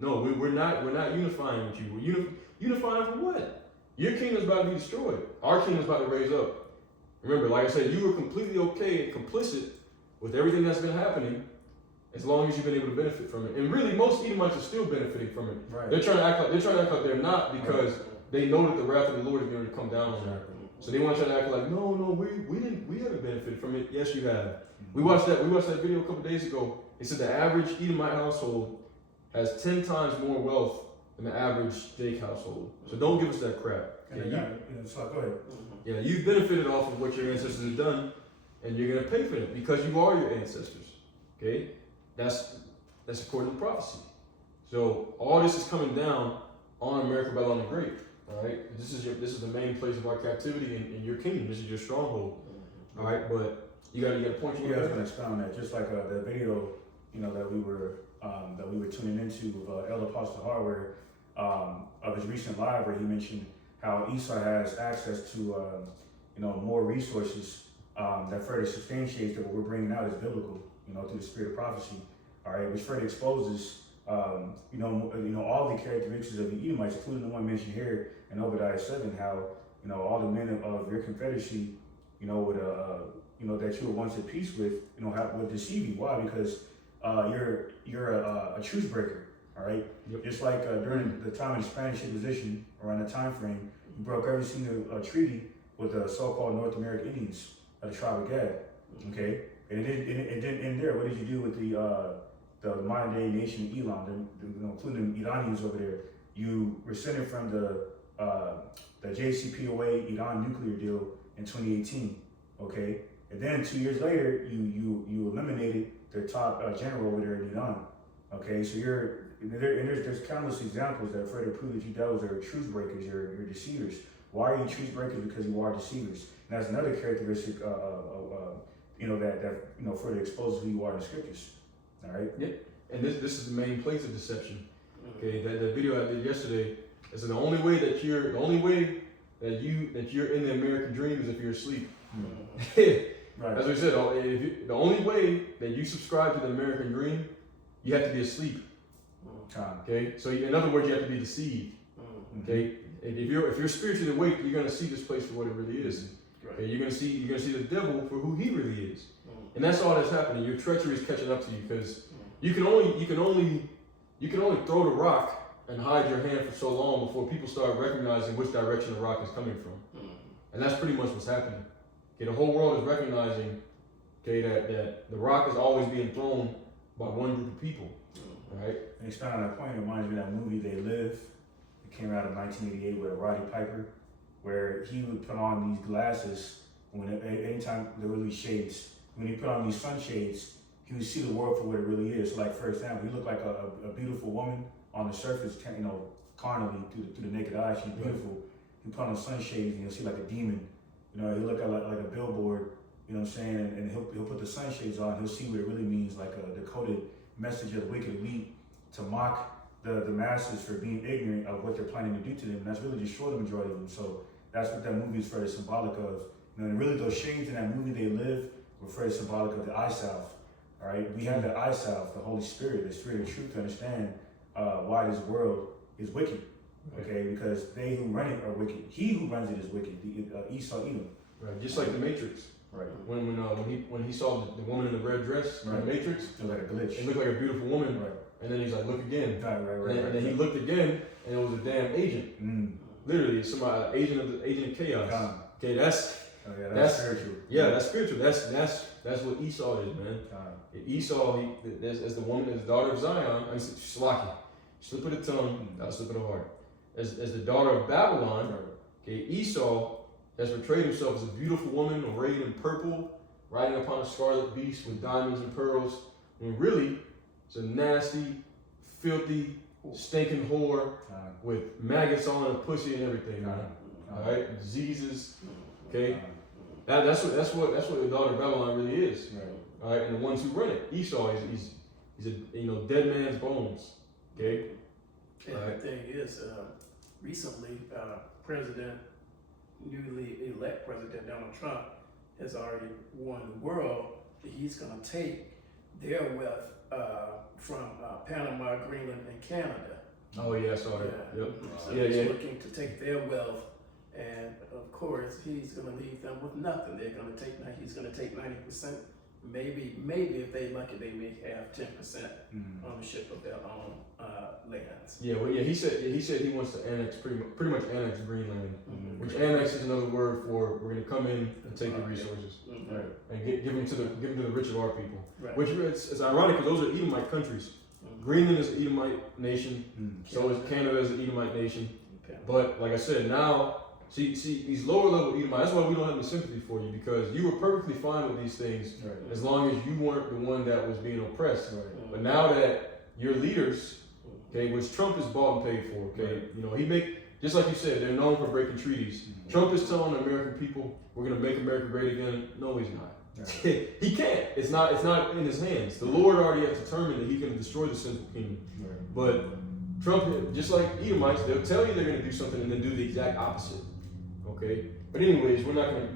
No, we're not unifying with you. We're unifying for what? Your kingdom's about to be destroyed. Our kingdom's about to raise up. Remember, like I said, you were completely okay and complicit with everything that's been happening as long as you've been able to benefit from it. And really, most Edomites are still benefiting from it. Right. They're trying to act like they're not because they know that the wrath of the Lord is going to come down on them. So they want to try to act like, no, we haven't benefited from it. Yes, you have. We watched that video a couple days ago. It said the average Edomite household has 10 times more wealth than the average Jake household. So don't give us that crap. Go ahead. Yeah, you've benefited off of what your ancestors have done, and you're going to pay for it because you are your ancestors. Okay, that's according to prophecy. So all this is coming down on America, Babylon the Great. All right, this is the main place of our captivity in your kingdom. This is your stronghold. All right, but you got a point. I was going to expound on that. Just like the video, that we were tuning into of Elder Apostle Hardware of his recent live, where he mentioned how Esau has access to more resources that further substantiates that what we're bringing out is biblical, through the spirit of prophecy. All right, which further exposes all the characteristics of the Edomites, including the one mentioned here in Obadiah 7, how all the men of your confederacy, would that you were once at peace with, would deceive you. Why? Because you're a truce breaker. All right. Yep. Just like during the time of the Spanish Inquisition, around that time frame, you broke every single treaty with the so-called North American Indians of the tribe of Gad. Okay, and it didn't end there. What did you do with the modern day nation of Edom, including the Iranians over there? You rescinded from the JCPOA Iran nuclear deal in 2018. Okay, and then 2 years later, you eliminated their top general over there in Iran. Okay, so there's countless examples that further prove that you those are truce breakers, you're deceivers. Why are you truce breakers? Because you are deceivers. And that's another characteristic, that further exposes who you are in the scriptures. All right. Yep. And this is the main place of deception. Okay, that video I did yesterday. I said the only way that you're in the American dream is if you're asleep. Right. As we said, the only way that you subscribe to the American dream, you have to be asleep. Okay, so in other words, you have to be deceived. Okay, if you're spiritually awake, you're gonna see this place for what it really is. Right. Okay, you're gonna see the devil for who he really is, and that's all that's happening. Your treachery is catching up to you because you can only throw the rock and hide your hand for so long before people start recognizing which direction the rock is coming from, and that's pretty much what's happening. Okay, the whole world is recognizing, okay, that the rock is always being thrown by one group of people, right? And expound on that point, it reminds me of that movie They Live. It came out in 1988 with Roddy Piper, where he would put on these glasses anytime there were these shades. When he put on these sunshades, he would see the world for what it really is. So like, for example, he looked like a beautiful woman on the surface, carnally through the naked eye. She's beautiful. He put on the sunshades and you'll see like a demon. He look at like a billboard. You know what I'm saying? And he'll put the sunshades on. He'll see what it really means, like a decoded message of the wicked elite to mock the masses for being ignorant of what they're planning to do to them. And that's really destroy the majority of them. So that's what that movie is very symbolic of. And really those shades in that movie They Live were very symbolic of the eye salve. All right, we have the eye salve, the Holy Spirit, the Spirit of truth, to understand why this world is wicked. Okay, because they who run it are wicked. He who runs it is wicked. Esau, Edom. Right, just like the Matrix. Right. When he saw the woman in the red dress in the Matrix, it was like a glitch. It looked like a beautiful woman. Right. And then he's like, look again. Right. And then he looked again, and it was a damn agent. Literally, it's somebody, agent of chaos. Okay, that's spiritual. Yeah, that's spiritual. That's what Esau is, man. Esau, as the woman, as the daughter of Zion, Shalaki, slip of the tongue, not a slip of the heart. As the daughter of Babylon, okay, Esau has portrayed himself as a beautiful woman arrayed in purple, riding upon a scarlet beast with diamonds and pearls, when really it's a nasty, filthy, stinking whore with maggots on her pussy and everything, man. All right, diseases. Okay, that's what the daughter of Babylon really is. All right, and the ones who run it, Esau, he's a dead man's bones. Okay. And the thing is, recently, newly elect President Donald Trump has already warned the world that he's going to take their wealth from Panama, Greenland, and Canada. Oh yeah, I saw that. Yeah. Yep. So he's looking to take their wealth, and of course he's going to leave them with nothing. He's going to take 90%. Maybe if they lucky, they may have 10% ownership of their own lands. Yeah, well, yeah. He said he wants to annex pretty much annex Greenland, which annex is another word for we're going to come in and take the resources, right, and give them to the rich of our people. Right. Which it's ironic because those are Edomite countries. Greenland is an Edomite nation, so is Canada is an Edomite nation. But like I said, now see these lower level Edomites. That's why we don't have any sympathy for you, because you were perfectly fine with these things as long as you weren't the one that was being oppressed. But now that your leaders, okay, which Trump is bought and paid for, okay, he just like you said, they're known for breaking treaties. Trump is telling the American people, we're going to make America great again. No, he's not. He can't. It's not in his hands. The Lord already has determined that he can destroy the sinful kingdom. But Trump, just like Edomites, they'll tell you they're going to do something and then do the exact opposite. Okay, but anyways, we're not gonna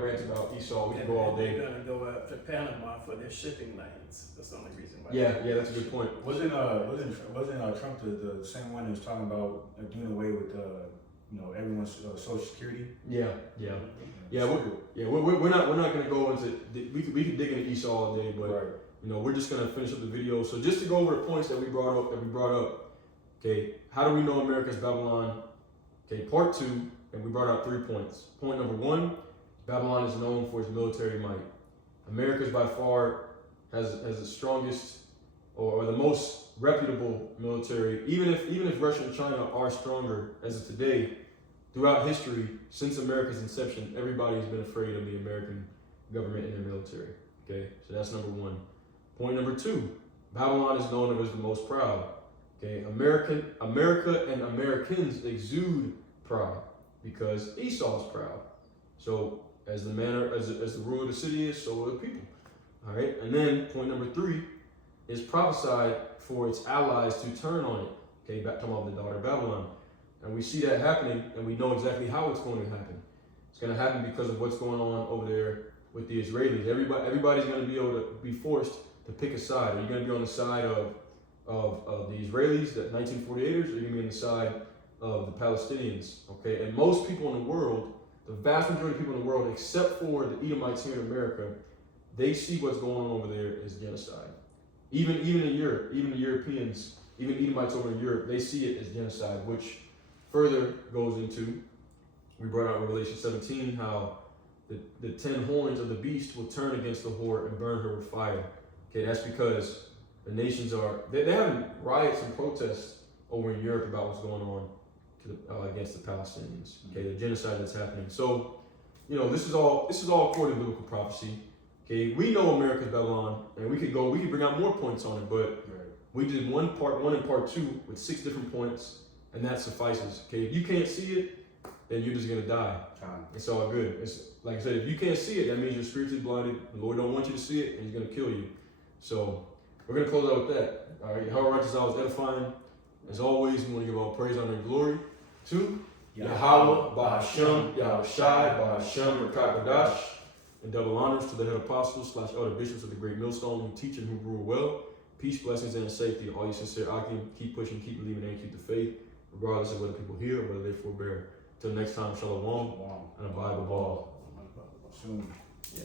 rant about Esau. We can go all day. They're gonna go up to Panama for their shipping lanes. That's the only reason why. Yeah, that's a good point. Wasn't Trump the same one who was talking about doing away with everyone's Social Security? Yeah. We're not gonna go into. We could dig into Esau all day, but we're just gonna finish up the video. So just to go over the points that we brought up. Okay, how do we know America's Babylon? Okay, part 2. And we brought out 3 points. Point number 1, Babylon is known for its military might. America's by far has the strongest or the most reputable military. Even if Russia and China are stronger as of today, throughout history, since America's inception, everybody's been afraid of the American government and their military. Okay, so that's number 1. Point number 2, Babylon is known as the most proud. Okay, America and Americans exude pride, because Esau is proud. So as the ruler of the city is, so are the people. All right. And then point number 3 is prophesied for its allies to turn on it. Okay, back talking about the daughter of Babylon. And we see that happening, and we know exactly how it's going to happen. It's going to happen because of what's going on over there with the Israelis. Everybody's going to be able to be forced to pick a side. Are you going to be on the side of the Israelis, the 1948ers, or are you going to be on the side of the Palestinians. Okay, and most people in the world, the vast majority of people in the world, except for the Edomites here in America, they see what's going on over there as genocide. Even in Europe, even the Europeans, even Edomites over in Europe, they see it as genocide, which further goes into, we brought out in Revelation 17 how the 10 horns of the beast will turn against the whore and burn her with fire. Okay, that's because the nations they're having riots and protests over in Europe about what's going on against the Palestinians. Okay, the genocide that's happening. So, this is all according to biblical prophecy. Okay, we know America's Babylon, and we could bring out more points on it, but we did part 1 and part 2 with 6 different points, and that suffices. Okay, if you can't see it, then you're just gonna die. It's all good. It's like I said, if you can't see it, that means you're spiritually blinded. The Lord don't want you to see it, and He's gonna kill you. So we're gonna close out with that. All right, how righteous I was edifying. As always, we want to give all praise, honor, and glory to Yahweh, Bahashem, Yahushai, Bahashem, Rakat Kadash, and double honors to the head apostles / elder bishops of the great millstone who teach and who rule well. Peace, blessings, and safety to all you sincere Akim. Keep pushing, keep believing, and keep the faith, regardless of whether people hear or whether they forbear. Till next time, shalom, and abide the ball. Soon. Yeah.